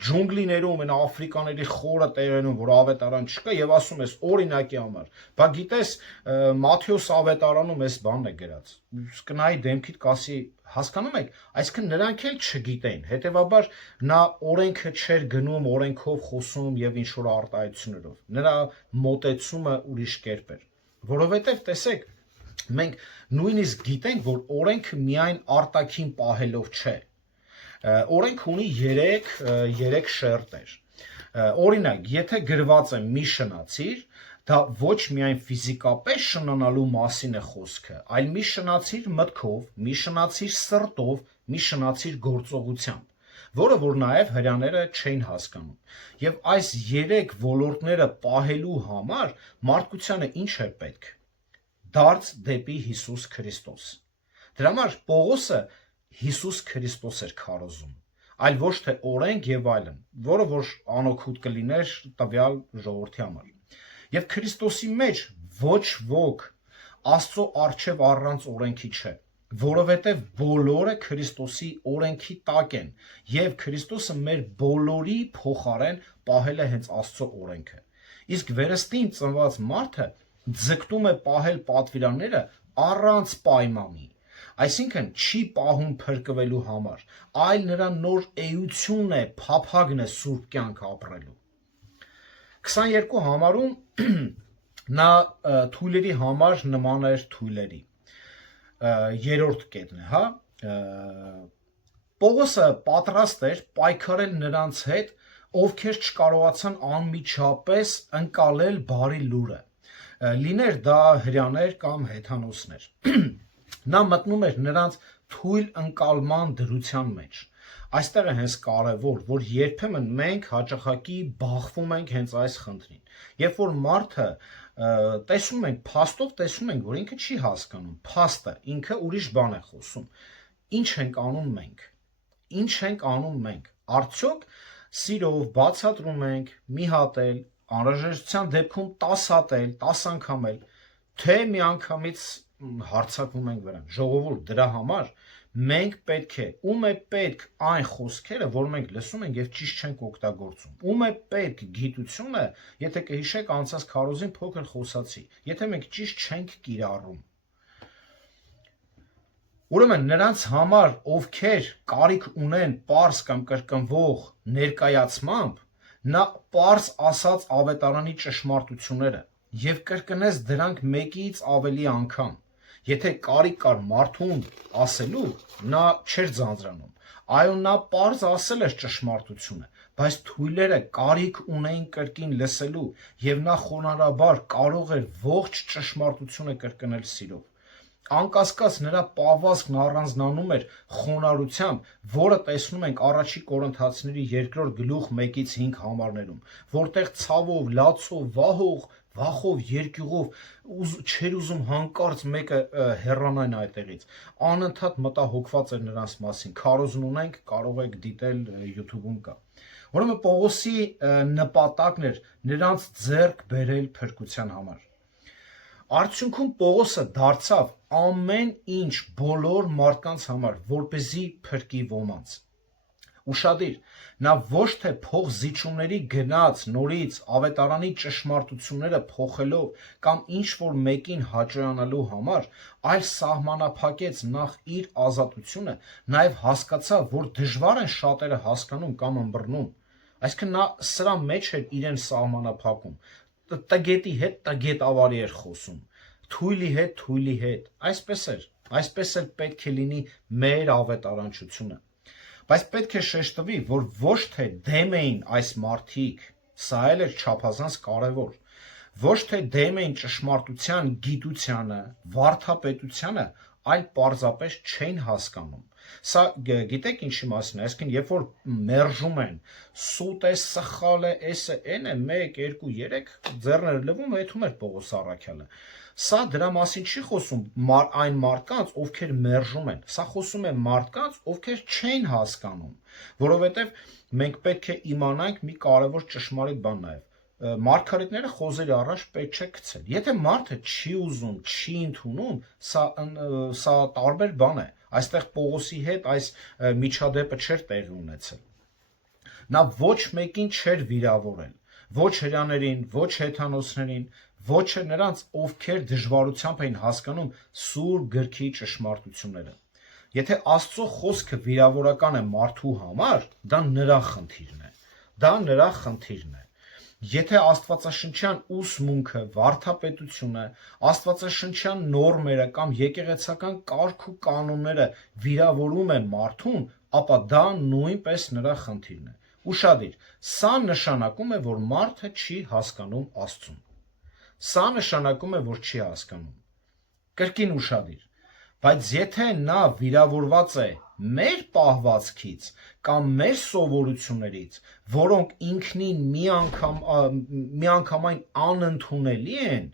ջունգլիներում, այն Աֆրիկաների խորը տեղերում, որ ավետարան չկա, եւ ասում ես օրինակի համար, բա գիտես, Մատթեոս ավետարանում էս բանն է գրած, կնայի դեմքիդ կասի, հասկանում եք, այսինքն նրանք էլ չգիտեն, հետեւաբար նա օրենքը չէր գնում, օրենքով խոսում եւ ինչ որ արտահայտություններով, նրա մոտեցումը ուրիշ կերպ էր, որովհետեւ տեսեք, մենք նույնիսկ գիտենք, որ օրենքը միայն արտաքին պահելով չէ, օրենքը ունի 3 շերտեր, օրինակ, եթե գրված է մի շնացիր, դա ոչ միայն ֆիզիկապես շնանալու մասին է խոսքը, այլ մի շնացիր մտքով, մի շնացիր սրտով, մի շնացիր գործողությամբ, որը որ նաև հրյաները չէին հասկանում, եւ այս 3 ոլորտները պահելու համար մարդկությանը ինչ է պետք, դարձ դեպի Հիսուս Քրիստոս, դրա համար Պողոսը Հիսուս Քրիստոս էր քարոզում, այլ ոչ թե օրենք եւ այլն, որը որ անօգուտ կլիներ տվյալ ժողովրդի համար։ Եվ Քրիստոսի մեջ ոչ ոք Աստծո առջև առանց օրենքի չէ, որովհետև բոլորը Քրիստոսի օրենքի տակ են, եւ Քրիստոսը մեր բոլորի փոխարեն պահել է հենց Աստծո օրենքը։ Իսկ վերստին ծնված մարդը ձգտում է պահել պատվիրանները առանց պայմանի, այսինքն չի պահում փրկվելու համար, այլ նրա նոր էությունն է, փափագն է սուրբ կյանք ապրելու։ 22 համարում նա թույլերի համար նման էր թույլերի, երրորդ կետն է, հա, Պողոսը պատրաստ էր պայքարել նրանց հետ, ովքեր չկարողացան անմիջապես ընկալել բարի լուրը, լիներ դա հրյաներ կամ հեթանոսներ, նա մտնում էր նրանց թույլ ընկալման դրության մեջ, այստեղ է հենց կարևոր, որ երբեմն մենք հաճախակի բախվում ենք հենց այս խնդրին, երբ որ մարդը տեսնում ենք, փաստով տեսնում ենք, որ ինքը չի հասկանում, փաստը, ինքը ուրիշ բան է խոսում, ինչ ենք անում մենք, արդյոք սիրով բացատրում ենք, մի հատ էլ, անհրաժեշտության դեպքում 10 հատ էլ, 10 անգամ էլ, թե միանգամից հարձակվում ենք վրան, ժողովուրդ դրա համար մենք պետք է, ում է պետք այն խոսքերը, որ մենք լսում ենք եւ ճիշտ չենք օգտագործում, ում է պետք գիտությունը, եթե կհիշեք անցած քարոզին փոքր խոսացի, եթե մենք ճիշտ չենք կիրառում, ուրեմն նրանց համար, ովքեր կարիք ունեն պարզ կամ կրկնվող ներկայացմամբ, նա պարզ ասած ավետարանի ճշմարտությունները եւ կրկնեց դրանք մեկից ավելի անգամ, եթե կարիք կար մարդուն ասելու, նա չէր ձանձրանում, այո նա պարզ ասել էր ճշմարտությունը, բայց թույլերը կարիք ունեին կրկին լսելու եւ նա խոնարհաբար կարող էր ողջ ճշմարտությունը կրկնել սիրով, անկասկած նրա պահվածքն առանձնանում էր խոնարհությամբ, որը տեսնում ենք առաջի Կորինթացիների 2-րդ գլուխ 1-5 համարներում, որտեղ ցավով, լացով, վախով, երկյուղով չեր ուզում հանկարծ մեկը հեռանային այդտեղից, անընդհատ մտահոգված էր նրանց մասին, քարոզն ունենք, կարող եք դիտել YouTube-ում կա։ Ուրեմն Պողոսի նպատակն էր նրանց ձեռք բերել փրկության համար։ Արդյունքում Պողոսը դարձավ ամեն ինչ բոլոր մարդկանց համար, որպեսզի փրկի ոմանց։ Ուշադիր, նա ոչ թե փող զիջումների գնաց նորից ավետարանի ճշմարտությունները փոխելով կամ ինչ որ մեկին հաճոյանալու համար, այլ սահմանափակեց նախ իր ազատությունը, նաև հասկացավ, որ դժվար են շատերը հասկանում կամ ըմբռնում, այսինքն նա սրա մեջ էր իրեն սահմանափակում, տգետի հետ տգետ ավարի էր խոսում, թույլի հետ, այսպես էլ պետք է լինի մեր ավետարանչությունը, բայց պետք է շեշտվի, որ ոչ թե դեմ էին այս մարդիկ, սա էլ էր չափազանց կարևոր, ոչ թե դեմ էին ճշմարտության գիտությանը, վարդապետությանը, այլ պարզապես չէին հասկանում, սա գիտեք ինչի մասին է, այսինքն երբ որ մերժում են, սուտ է, սխալ է, էս է, են է, 1, 2, 3 ձեռները լվում, հետում էր Պողոս Առաքյալը, սա դրա մասին չի խոսում այն մարդկանց, ովքեր մերժում են, սա խոսում է մարդկանց, ովքեր չեն հասկանում, որովհետև մենք պետք է իմանանք մի կարևոր ճշմարիտ բան նաև, մարգարիտները խոզերի առաջ պետք չէ գցել։ Եթե մարդը չի ուզում, չի ընդունում, սա տարբեր բան է։ Այստեղ Պողոսի հետ այս միջադեպը չէր տեղի ունեցել։ Նա ոչ մեկին չէր վիրավորել, ոչ հրեաներին, ոչ հեթանոսներին, ոչ նրանց, ովքեր դժվարությամբ էին հասկանում Սուրբ գրքի ճշմարտությունները։ Եթե Աստծո խոսքը վիրավորական է մարդու համար, դա նրա խնդիրն է։ Դա նրա խնդիրն է։ Եթե աստվածաշնչյան ուսմունքը, վարդապետությունը, աստվածաշնչյան նորմերը կամ եկեղեցական կարգ ու կանոնները վիրավորում են մարդուն, ապա դա նույնպես նրա խնդիրն է։ Ուշադիր, սա նշանակում է, որ մարդը չի հասկանում Աստծուն։ Սա նշանակում է, որ չի հասկանում։ Կրկին ուշադիր, բայց եթե նա վիրավորված է մեր պահվածքից կամ մեր սովորություններից, որոնք ինքնին միանգամայն անընդունելի են,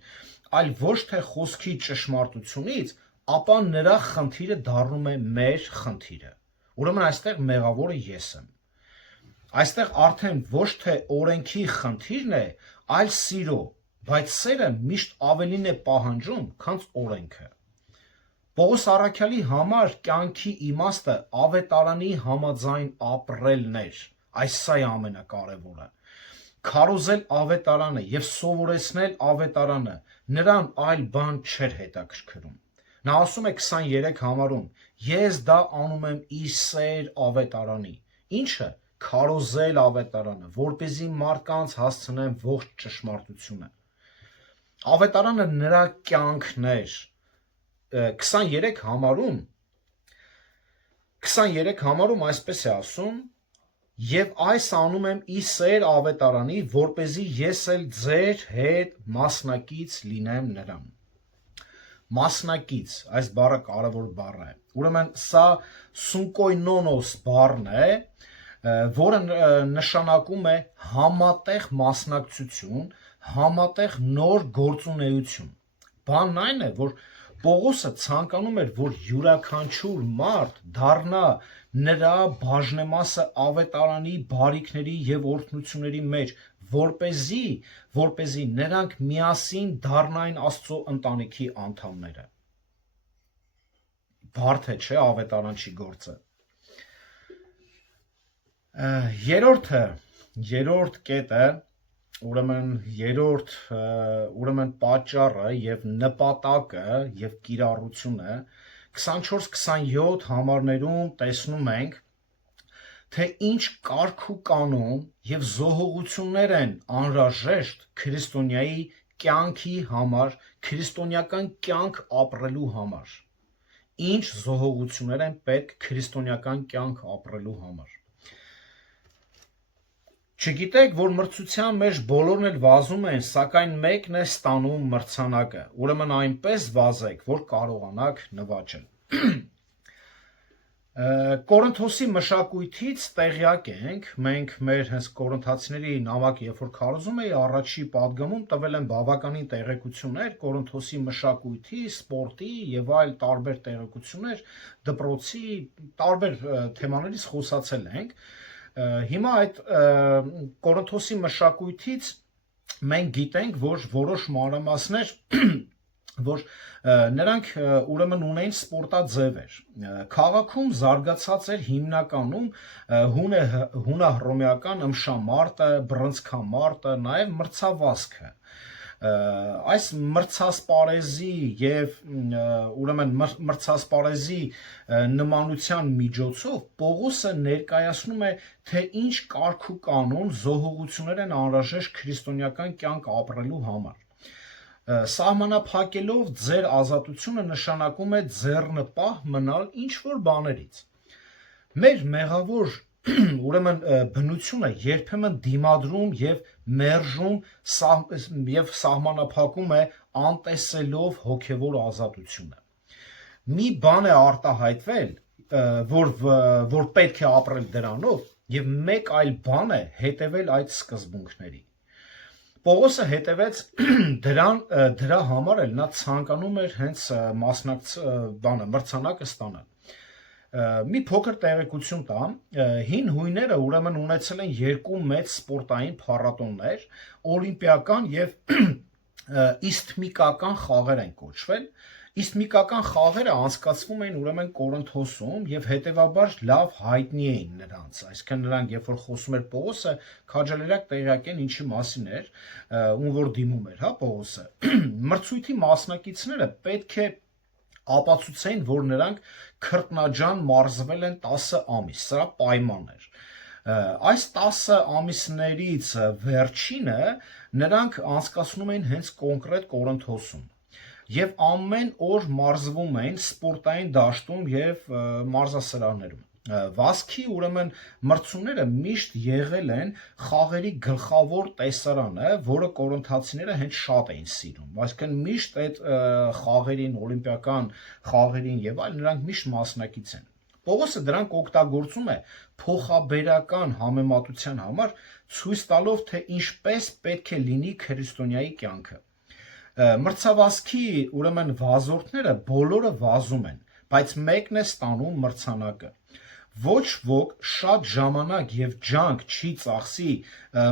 այլ ոչ թե խոսքի ճշմարտությունից, ապա նրա խնդիրը դառնում է մեր խնդիրը։ Ուրեմն այստեղ մեղավորը ես եմ։ Այստեղ արդեն ոչ թե օրենքի խնդիրն է, այլ սիրո, բայց սերը միշտ ավելին է պահանջում, քան օրենքը։ Պողոս առաքյալի համար կյանքի իմաստը ավետարանի համաձայն ապրելն էր, այս սա է ամենակարևորը։ Քարոզել ավետարանը եւ սովորեցնել ավետարանը նրան այլ բան չէր հետաքրքրում։ Նա ասում է 23 համարում. ես դա անում եմ ի սեր ավետարանի, ինչը քարոզել ավետարանը, որպեսզի մարդկանց հասցնեն ողջ ճշմարտությունը։ Ավետարանը նրա կյանքն էր։ 23 համարում այսպես է ասում. եւ այս անում եմ ի սեր ավետարանի, որպեսզի ես էլ ձեր հետ մասնակից լինեմ նրան։ Մասնակից, այս բառը կարևոր բառ է։ Ուրեմն սա սունկոյնոնոս բառն է, որը նշանակում է համատեղ մասնակցություն, համատեղ նոր գործունեություն։ Բանն այն է, որ Պողոսը ցանկանում էր, որ յուրաքանչյուր մարդ դառնա նրա բաժնեմասը ավետարանի բարիքների եւ օրհնությունների մեջ, որպեսզի նրանք միասին դառնային Աստծո ընտանիքի անդամները։ Բարդ է, չէ՞, ավետարանչի գործը։ Երրորդ կետը, ուրեմն պատճառը եւ նպատակը եւ կիրառությունը 24-27 համարներում տեսնում ենք, թե ինչ կարգ ու կանոն եւ զոհողություններ են անհրաժեշտ քրիստոնյայի կյանքի համար, քրիստոնեական կյանք ապրելու համար։ Ինչ զոհողություններ են պետք քրիստոնեական կյանք ապրելու համար։ Չգիտեք, որ մրցության մեջ բոլորն էլ վազում են, սակայն մեկն է ստանում մրցանակը, ուրեմն այնպես վազեք, որ կարողանաք նվաճել։ Կորինթոսի մշակույթից տեղյակ ենք, մենք մեր հենց կորինթացիների նամակը, երբ որ քարոզում էի, առաջի պատգամում տվել են բավականին տեղեկություններ Կորինթոսի մշակույթի, սպորտի եւ այլ տարբեր տեղեկություններ, դպրոցի տարբեր թեմաներից խոսացել ենք։ Հիմա այդ Կորինթոսի մշակույթից մենք գիտենք, որ որոշ մանրամասներ, որ նրանք ուրեմն ունեն սպորտաձևեր։ Քաղաքում զարգացած էր հիմնականում հունահռոմեական ըմշամարտը, բռնցքամարտը, նաև մրցավազքը։ Այս մրցասպարեզի եւ ուրեմն մրցասպարեզի նմանության միջոցով Պողոսը ներկայացնում է, թե ինչ կարգ ու կանոն զոհողություններ են անհրաժեշտ քրիստոնեական կյանք ապրելու համար։ Սահմանափակելով ձեր ազատությունը նշանակում է ձեռնպահ մնալ ինչ-որ բաներից։ Մեր մեղավոր ուրեմն բնությունը երբեմն դիմադրում եւ մերժում եւ սահմանափակում է անտեսելով հոգեվոր ազատությունը։ Մի բան է արտահայտվել, որ պետք է ապրել դրանով, եւ մեկ այլ բան է հետևել այդ սկզբունքների։ Պողոսը հետևեց դրա համար էլ նա ցանկանում էր հենց մրցանակը ստանալ։ Մի փոքր տեղեկություն տամ, հին հույները ուրեմն ունեցել են երկու մեծ սպորտային փառատոներ, օլիմպիական եւ իսթմիկական խաղեր են կոչվել։ Իսթմիկական խաղերը անցկացվում էին ուրեմն Կորինթոսում եւ հետեւաբար լավ հայտնի էին նրանց, այսինքն նրանք երբ որ խոսում էր Պողոսը, քաջալերակ տեղյակ են ինչի մասին էր, ում որ դիմում էր, հա, Պողոսը։ Մրցույթի մասնակիցները պետք է ապացուցեին, որ նրանք քրտնաջան մարզվել են 10 ամիս, սրա պայման էր։ Այս 10 ամիսներից վերջինը նրանք անցկացնում էին հենց կոնկրետ Կորինթոսում եւ ամեն օր մարզվում էին սպորտային դաշտում եւ մարզասրահներում։ Վազքի ուրեմն մրցումները միշտ եղել են խաղերի գլխավոր տեսարանը, որը կորինթացիները հենց շատ էին սիրում։ Այսինքն միշտ այդ խաղերին, օլիմպիական խաղերին եւ այլ նրանք միշտ մասնակից են։ Պողոսը դրանք օգտագործում է փոխաբերական համեմատության համար, ցույց տալով, թե ինչպես պետք է լինի քրիստոնյայի կյանքը։ Մրցավազքի ուրեմն վազորդները բոլորը վազում են, բայց մեկն է ստանում մրցանակը։ Ոչ ոք շատ ժամանակ եւ ջանք չի ծախսի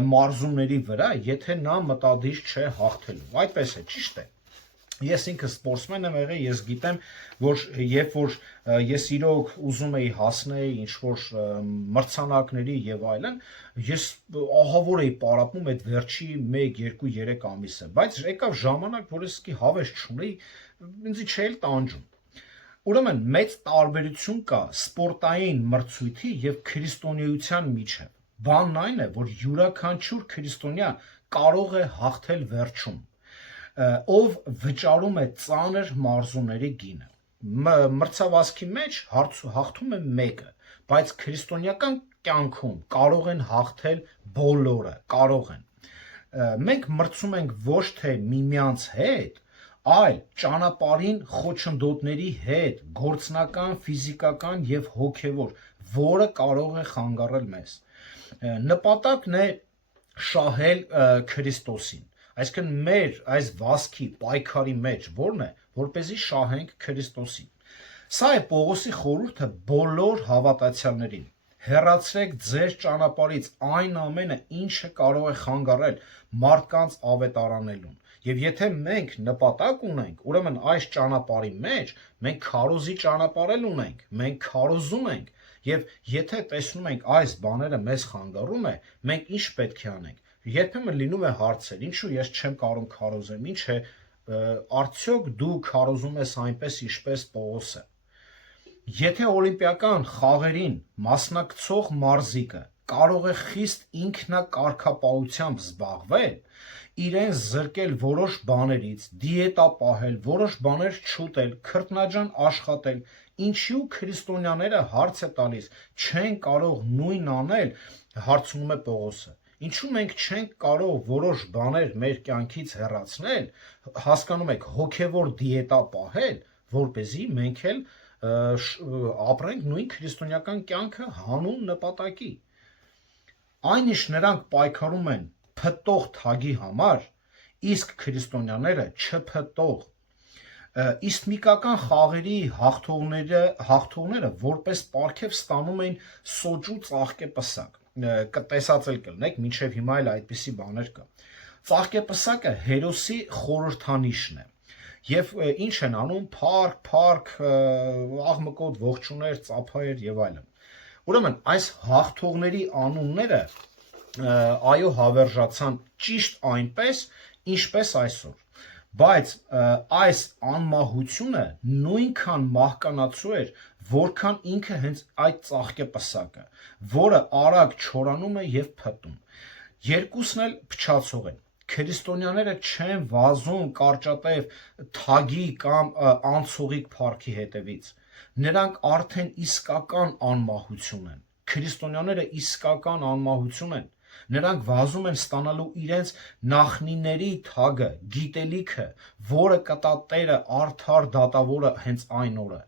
մարզումների վրա, եթե նա մտադիր չէ հաղթելու։ Այդպես է, ճիշտ է։ Ես ինքս սպորտսմեն եմ եղել, ես գիտեմ, որ երբ որ ես իրոք ուզում էի հասնել ինչ-որ մրցանակների եւ այլն, ես ահավոր էի պարապում այդ վերջի 1, 2, 3 ամիսը, բայց եկավ ժամանակ, որ ես սկի հավես չունեի, ինձ չէի տանջում։ Ուրեմն մեծ տարբերություն կա սպորտային մրցույթի եւ քրիստոնեության միջեւ։ Բանն այն է, որ յուրաքանչյուր քրիստոնյա կարող է հաղթել վերջում, ով վճարում է ծանր մարզումների գինը։ Մրցավազքի մեջ հաղթում է մեկը, բայց քրիստոնեական կյանքում կարող են հաղթել բոլորը, կարող են։ Մենք մրցում ենք ոչ թե միմյանց հետ, այլ ճանապարհին խոչընդոտների հետ, գործնական, ֆիզիկական եւ հոգեվոր, որը կարող է խանգարել մեզ։ Նպատակն է շահել Քրիստոսին։ Այսինքն մեր այս վազքի պայքարի մեջ որն է, որպեսզի շահենք Քրիստոսին։ Սա է Պողոսի խորհուրդը բոլոր հավատացյալներին։ Հեռացրեք ձեր ճանապարհից այն ամենը, ինչը կարող է խանգարել մարդկանց ավետարանելուն։ Եվ եթե մենք նպատակ ունենք, ուրեմն այս ճանապարհի մեջ մենք քարոզի ճանապարհ ունենք, մենք քարոզում ենք, եւ եթե տեսնում ենք այս բաները մեզ խանգարում է, մենք ինչ պետք է անենք։ Երբեմն լինում է հարցեր, ինչու ես չեմ կարող քարոզեմ, ինչ է, արդյոք դու քարոզում ես այնպես, ինչպես Պողոսը։ Եթե օլիմպիական խաղերին մասնակցող մարզիկը կարող է խիստ ինքնակարգապահությամբ զբաղվել, իրեն զրկել որոշ բաներից, դիետա պահել, որոշ բաներ չուտել, քրտնաջան աշխատել, ինչու քրիստոնյաները հարց է տալիս, չեն կարող նույն անել, հարցնում է Պողոսը։ Ինչու մենք չենք կարող որոշ բաներ մեր կյանքից հեռացնել, հասկանում եք, հոգևոր դիետա պահել, որպեսզի մենք էլ ապրենք նույն քրիստոնեական կյանքը հանուն նպատակի։ Այն ինչ նրանք պայքարում են փտտող թագի համար, իսկ քրիստոնյաները չփտտող։ Իսթմիկական խաղերի հաղթողները որպես պարգև ստանում էին սոճու ծաղկեպսակ։ Տեսած էլ կլինեք, մինչև հիմա էլ այդպիսի բաներ կա։ Ծաղկեպսակը հերոսի խորհրդանիշն է։ Եվ ինչ են անում, փառք, աղմկոտ ողջուներ, ծափայեր եւ այլն։ Ուրեմն այս հաղթողների անունները այո հավերժացան ճիշտ այնպես, ինչպես այսօր։ Բայց այս անմահությունը նույնքան մահկանացու էր, որքան ինքը հենց այդ ծաղկեպսակը, որը արագ չորանում է եւ փտտում։ Երկուսն էլ փչացող են։ Քրիստոնյաները չեն վազում կարճատև թագի կամ անցողիկ փառքի հետևից։ Նրանք արդեն իսկական անմահություն են։ Քրիստոնյաները իսկական անմահություն են։ Նրանք վազում են ստանալու իրենց նախնիների թագը, գիտելիքը, որը կտա Տերը արդար դատավորը հենց այն օրը։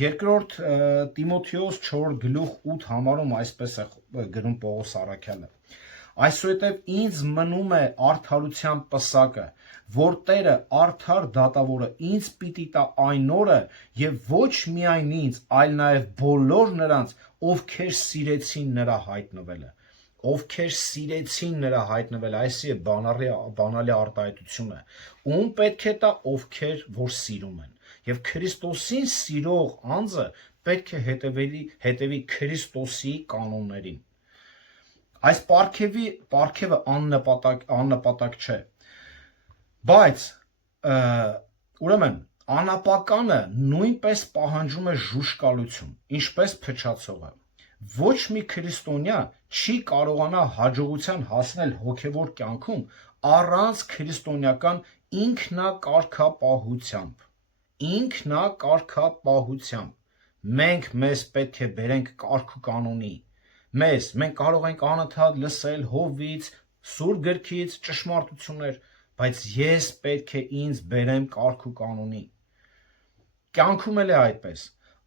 Երկրորդ Տիմոթեոս 4:8 համարում այսպես է գրում Պողոս առաքյալը։ Այսուհետև ինձ մնում է արդարության պսակը, որ Տերը արդար դատավորը ինձ պիտի տա այն օրը, եւ ոչ միայն ինձ, այլ նաեւ բոլոր նրանց, ովքեր սիրեցին նրա հայտնվելը։ Ովքեր սիրեցին նրա հայտնվելը, այսի է բանալի արտահայտությունը։ Ում պետք է տա, ովքեր որ սիրում են։ Եվ Քրիստոսին սիրող անձը պետք է հետևի Քրիստոսի կանոններին։ Այս պարգևը աննպատակ չէ։ Բայց ուրեմն անապականը նույնպես պահանջում է ժուշկալություն, ինչպես փչացողը։ Ոչ մի քրիստոնյա չի կարողանա հաջողության հասնել հոգևոր կյանքում առանց քրիստոնեական ինքնակարգապահությամբ։ Մենք մեզ պետք է բերենք կարգ ու կանոնի։ Մենք կարող ենք անընդհատ լսել հովվից, Սուրբ գրքից ճշմարտություններ, բայց ես պետք է ինձ բերեմ կարգ ու կանոնի։ Կյանքում էլ է այդպես։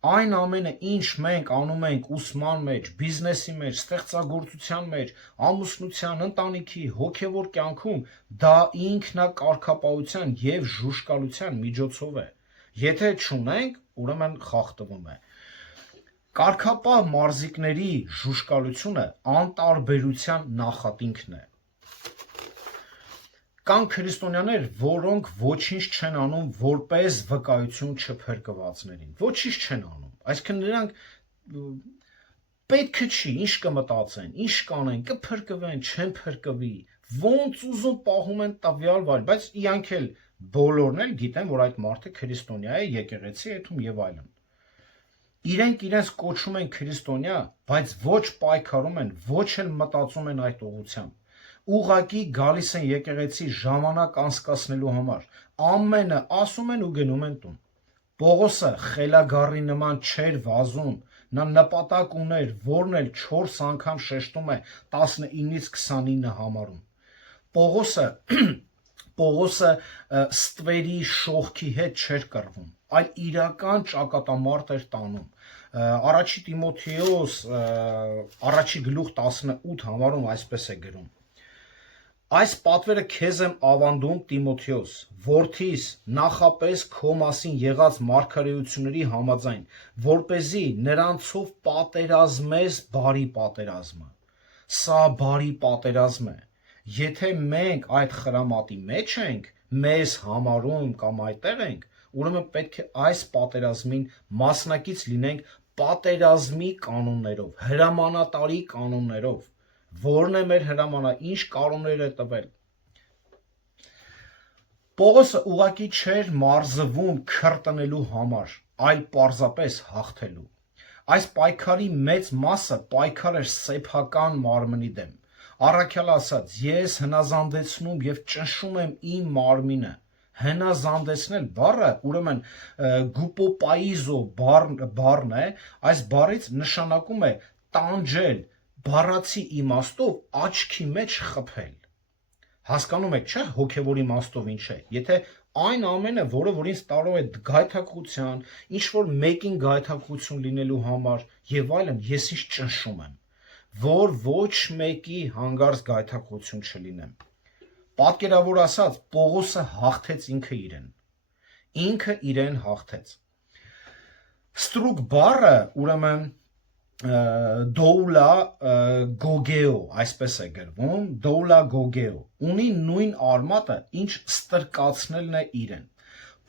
Այն ամենը, ինչ մենք անում ենք ուսման մեջ, բիզնեսի մեջ, ստեղծագործության մեջ, ամուսնության, ընտանիքի, հոգևոր կյանքում, դա ինքնակարգապահության եւ ժուշկալության միջոցով է։ Եթե չունենք, ուրեմն խախտվում է։ Կարգապահ մարզիկների ժուշկալությունը անտարբերության նախատինքն է։ Կան քրիստոնյաներ, որոնք ոչինչ չեն անում որպես վկայություն չփրկվածներին։ Ոչինչ չեն անում։ Այսինքն նրանք պետք չի, ինչ կմտածեն, ինչ կանեն, կփրկվեն, չեն փրկվի, ոնց ուզում պահում են տվյալ վայր, բայց իրանք էլ բոլորն էլ գիտեն, որ այդ մարդը քրիստոնյա է, եկեղեցի եթում եւ այլն։ Իրենք իրենց կոչում են քրիստոնյա, բայց ոչ պայքարում են, ոչ էլ մտածում են այդ ուղղությամբ։ Ուղղակի գալիս են եկեղեցի ժամանակ անցկացնելու համար, ամենը ասում են ու գնում են տուն։ Պողոսը խելագարի նման չէր վազում, նա նպատակ ուներ, որն էլ 4 անգամ շեշտում է 19-ից 29 համարում։ Պողոսը ստվերի շողքի հետ չէր կռվում, այլ իրական ճակատամարտ էր տանում։ Առաջի Տիմոթեոս առաջի գլուխ 18 համարում այսպես է գրում. Այս պատվերը քեզ եմ ավանդում, Տիմոթեոս, որդիս, նախապես քո մասին եղած մարգարեությունների համաձայն, որպեսզի նրանցով պատերազմես բարի պատերազմը։ Սա բարի պատերազմ է։ Եթե մենք այդ խրամատի մեջ ենք, մեզ համարում կամ այդտեղ ենք, ուրեմն պետք է այս պատերազմին մասնակից լինենք պատերազմի կանոններով, հրամանատարի կանոններով։ Որն է մեր հրամանա, ինչ կանոններ է տվել։ Պողոսը ուղղակի չէր մարզվում քրտնելու համար, այլ պարզապես հաղթելու։ Այս պայքարի մեծ մասը պայքար էր սեփական մարմնի դեմ։ Առաքյալ ասաց. ես հնազանդեցնում եւ ճնշում եմ իմ մարմինը։ Հնազանդեցնել բառը, ուրեմն գուպոպայիզո բառն է, այս բառից նշանակում է տանջել, բառացի իմաստով աչքի մեջ խփել։ Հասկանում եք, չէ՞, հոգևոր իմաստով ինչ է։ Եթե այն ամենը, որը որ ինձ կարող է գայթակղության, ինչ որ մեկին գայթակղություն լինելու համար եւ այլն, ես ինձ ճնշում եմ, որ ոչ մեկի հանգարց գայթակղություն չլինեմ։ Պատկերավոր ասած, Պողոսը հաղթեց ինքը իրեն հաղթեց։ Ստրուկ բառը, ուրեմն դոուլա գոգեո, այսպես է գրվում, դոուլա գոգեո, ունի նույն արմատը, ինչ ստրկացնելն է իրեն։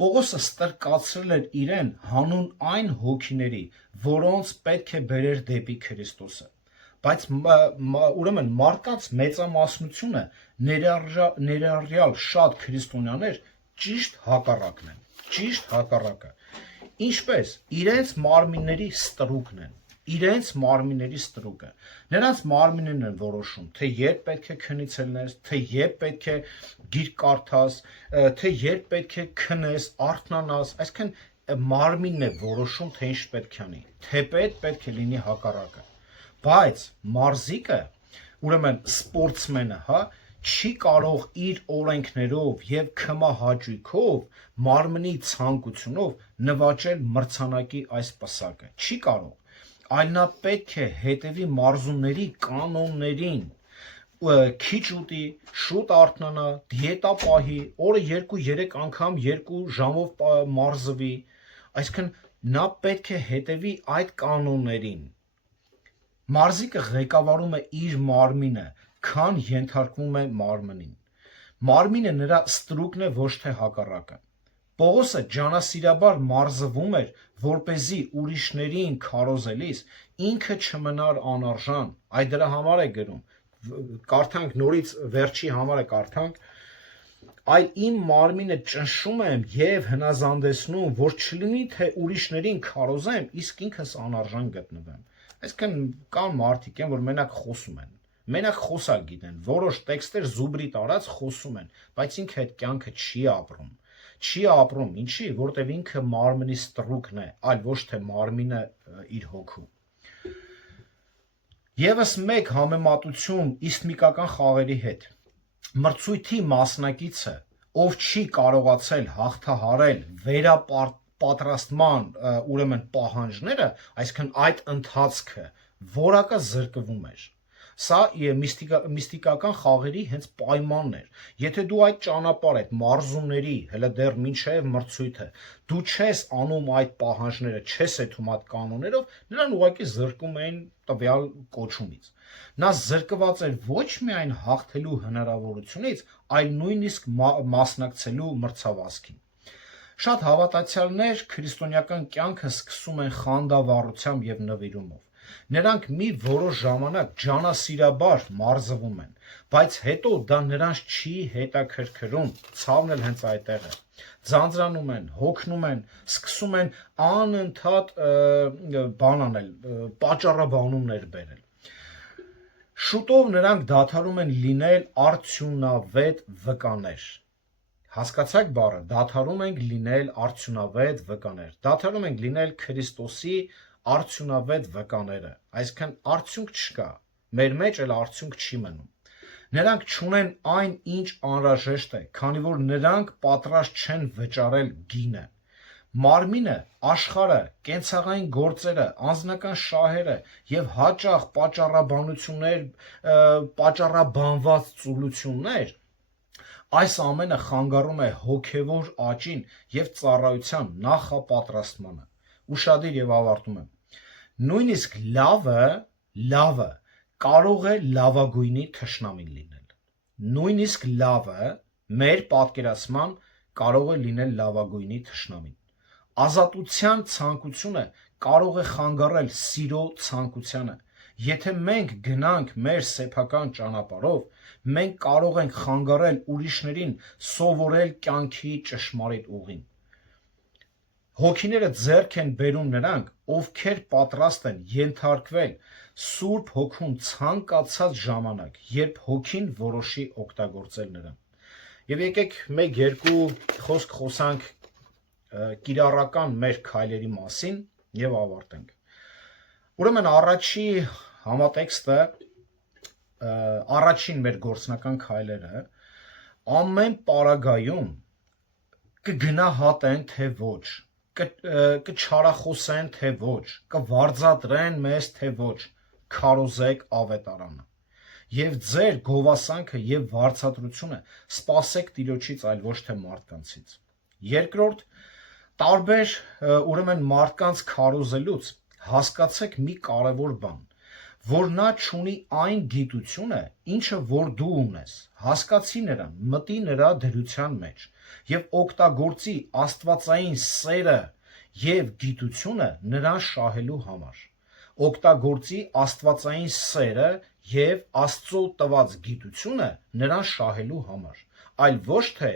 Պողոսը ստրկացրել էր իրեն հանուն այն հոգիների, որոնց պետք է բերեր դեպի Քրիստոսը։ Բայց ուրեմն մարդկանց մեծամասնությունը ներառյալ շատ քրիստոնյաներ ճիշտ հակառակն են, ճիշտ հակառակը։ Ինչպես իրենց մարմինների ստրուկն են, իրենց մարմինների ստրուկը։ Նրանց մարմիններն են որոշում, թե երբ պետք է քնիցելնես, թե երբ պետք է գիրք կարդաս, թե երբ պետք է քնես, արթնանաս, այսինքն մարմինն է որոշում, թե ինչ պետք է անի, թեպետ պետք է լինի հակառակը։ Բայց մարզիկը, ուրեմն սպորտսմենը, չի կարող իր օրենքներով եւ քմահաճույքով մարմնի ցանկությունով նվաճել մրցանակի այս պսակը։ Չի կարող, այլ նա պետք է հետևի մարզումների կանոններին։ քիչ ուտի, շուտ արթնանա, դիետա պահի, օրը 2-3 անգամ 2 ժամով մարզվի, այսինքն նա պետք է հետևի այդ կանոններին։ Մարզիկը ղեկավարում է իր մարմինը, քան ենթարկվում է մարմնին։ Մարմինը նրա ստրուկն է, ոչ թե հակառակը։ Պողոսը ջանասիրաբար մարզվում էր, որպեսզի ուրիշներին քարոզելիս ինքը չմնար անարժան, այդ դրա համար է գրում, կարդանք նորից վերջի համար է կարդանք, այլ իմ մարմինը ճնշում եմ եւ հնազանդեցնում, որ չլինի թե ուրիշներին քարոզեմ, իսկ ինքս անարժան գտնվեմ։ Այսինքն կան մարդիկ են, որ մենակ խոսում են, մենակ խոսալ գիտեն, որոշ տեքստեր զուբրի տարած խոսում են, բայց ինքը այդ կյանքը չի ապրում, ինչի, որտեվ ինքը մարմնի ստրուկն է, այլ ոչ թե մարմինը իր հոգու։ Եվս մեկ համեմատություն իսլամիկական խաղերի հետ։ Մրցույթի մասնակիցը, ով չի կարողացել հաղթահարել վերապատրաստման ուրեմն պահանջները, այսինքն այդ ընթացքը, որակը զրկվում էր։ Սա միստիկական խաղերի հենց պայմանն էր։ Եթե դու այդ ճանապարհ այդ մարզումների, հələ դեռ մինչև մրցույթը, դու չես անում այդ պահանջները, չես եթում այդ կանոններով, նրան ուղղակի զրկում էին տվյալ կոչումից։ Նա զրկված էր ոչ միայն հաղթելու հնարավորությունից, այլ նույնիսկ մասնակցելու մրցավազքին։ Շատ հավատացյալներ քրիստոնեական կյանքը սկսում են խանդավառությամբ եւ նվիրումով։ Նրանք մի որոշ ժամանակ ջանասիրաբար մարզվում են, բայց հետո դա նրանց չի հետաքրքրում, ցավն էլ հենց այդտեղ է։ Ձանձրանում են, հոգնում են, սկսում են անընդհատ բան անել, պատճառաբանումներ բերել։ Շուտով նրանք դադարում են լինել արդյունավետ վկաներ։ Հասկացաք բառը, դադարում ենք լինել արդյունավետ վկաներ, դադարում ենք լինել Քրիստոսի արդյունավետ վկաները, այսինքն արդյունք չկա, մեր մեջ էլ արդյունք չի մնում։ Նրանք չունեն այն, ինչ անհրաժեշտ է, քանի որ նրանք պատրաստ չեն վճարել գինը։ Մարմինը, աշխարհը, կենցաղային գործերը, անձնական շահերը եւ հաճախ պատճառաբանություններ, պատճառաբանված ծուլություններ, այս ամենը խանգարում է հոգևոր աճին եւ ծառայության նախապատրաստմանը։ Ուշադիր եւ ավարտում եմ։ Նույնիսկ լավը կարող է լավագույնի թշնամին լինել։ Նույնիսկ լավը մեր պատկերացման կարող է լինել լավագույնի թշնամին։ Ազատության ցանկությունը կարող է խանգարել սիրո ցանկությանը։ Եթե մենք գնանք մեր սեփական ճանապարհով, մենք կարող ենք խանգարել ուրիշներին սովորել կյանքի ճշմարիտ ուղին։ Հոգիները ձեռք են բերում նրանք, ովքեր պատրաստ են ենթարկվել Սուրբ Հոգուն ցանկացած ժամանակ, երբ Հոգին որոշի օգտագործել նրան։ Եվ եկեք 1-2 խոսք խոսանք կիրառական մեր քայլերի մասին եւ ավարտենք։ Ուրեմն առաջի համատեքստը, առաջին մեր գործնական քայլերը ամեն պարագայում կգնահատեն թե ոչ, կչարախոսեն թե ոչ, կվարձատրեն մեզ թե ոչ, քարոզեք ավետարանը։ Եվ ձեր գովասանքը եւ վարձատրությունը սպասեք Տիրոջից, այլ ոչ թե մարդկանցից։ Երկրորդ, տարբեր ուրեմն մարդկանց քարոզելուց հասկացեք մի կարևոր բան, որ նա չունի այն գիտությունը, ինչը որ դու ունես, հասկացի նրան, մտի նրա դրության մեջ եւ օգտագործի աստվածային սերը եւ գիտությունը նրան շահելու համար։ Օգտագործի աստվածային սերը եւ Աստծո տված գիտությունը նրան շահելու համար, այլ ոչ թե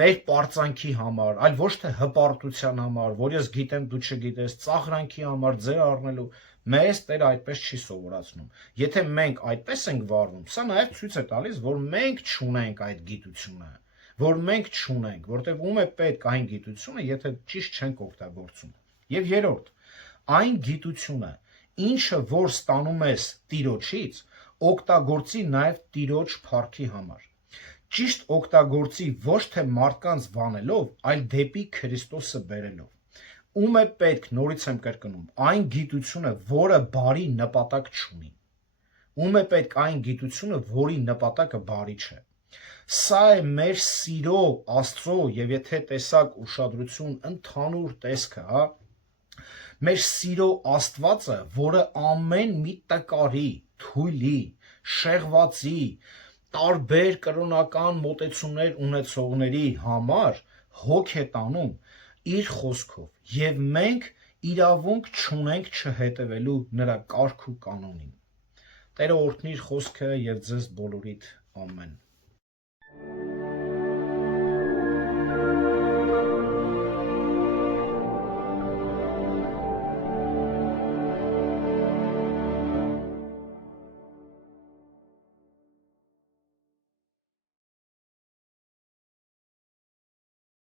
մեր պարծանքի համար, այլ ոչ թե հպարտության համար, որ ես գիտեմ դու չգիտես, ծաղրանքի համար ձեր առնելու, մեզ Տերը այդպես չի սովորացնում։ Եթե մենք այդպես ենք վարվում, սա նաև ցույց է տալիս, որ մենք չունենք այդ գիտությունը, որ մենք չունենք, որտեղ ում է պետք այն գիտությունը, եթե ճիշտ չենք օգտագործում։ Եվ երրորդ, այն գիտությունը, ինչը որ ստանում ես Տիրոջից, օգտագործի նաև Տիրոջ փառքի համար։ Ճիշտ օգտագործի ոչ թե մարդկանց վանելով, այլ դեպի Քրիստոսը բերելով։ Ում է պետք, նորից եմ կրկնում, այն գիտությունը, որը բարի նպատակ չունի, Ում է պետք այն գիտությունը, որի նպատակը բարի չէ։ Սա է մեր սիրո Աստծո եւ եթե տեսակ ուշադրություն ընդհանուր տեսքը, հա, մեր սիրո Աստվածը, որը ամեն մի տկարի, թույլի, շեղվածի, տարբեր կրոնական մոտեցումներ ունեցողների համար հոգ է տանում իր խոսքով եւ մենք իրավունք չունենք չհետևելու նրա կարգ ու կանոնին։ Տերը օրհնի իր խոսքը եւ ձեզ բոլորիդ ամեն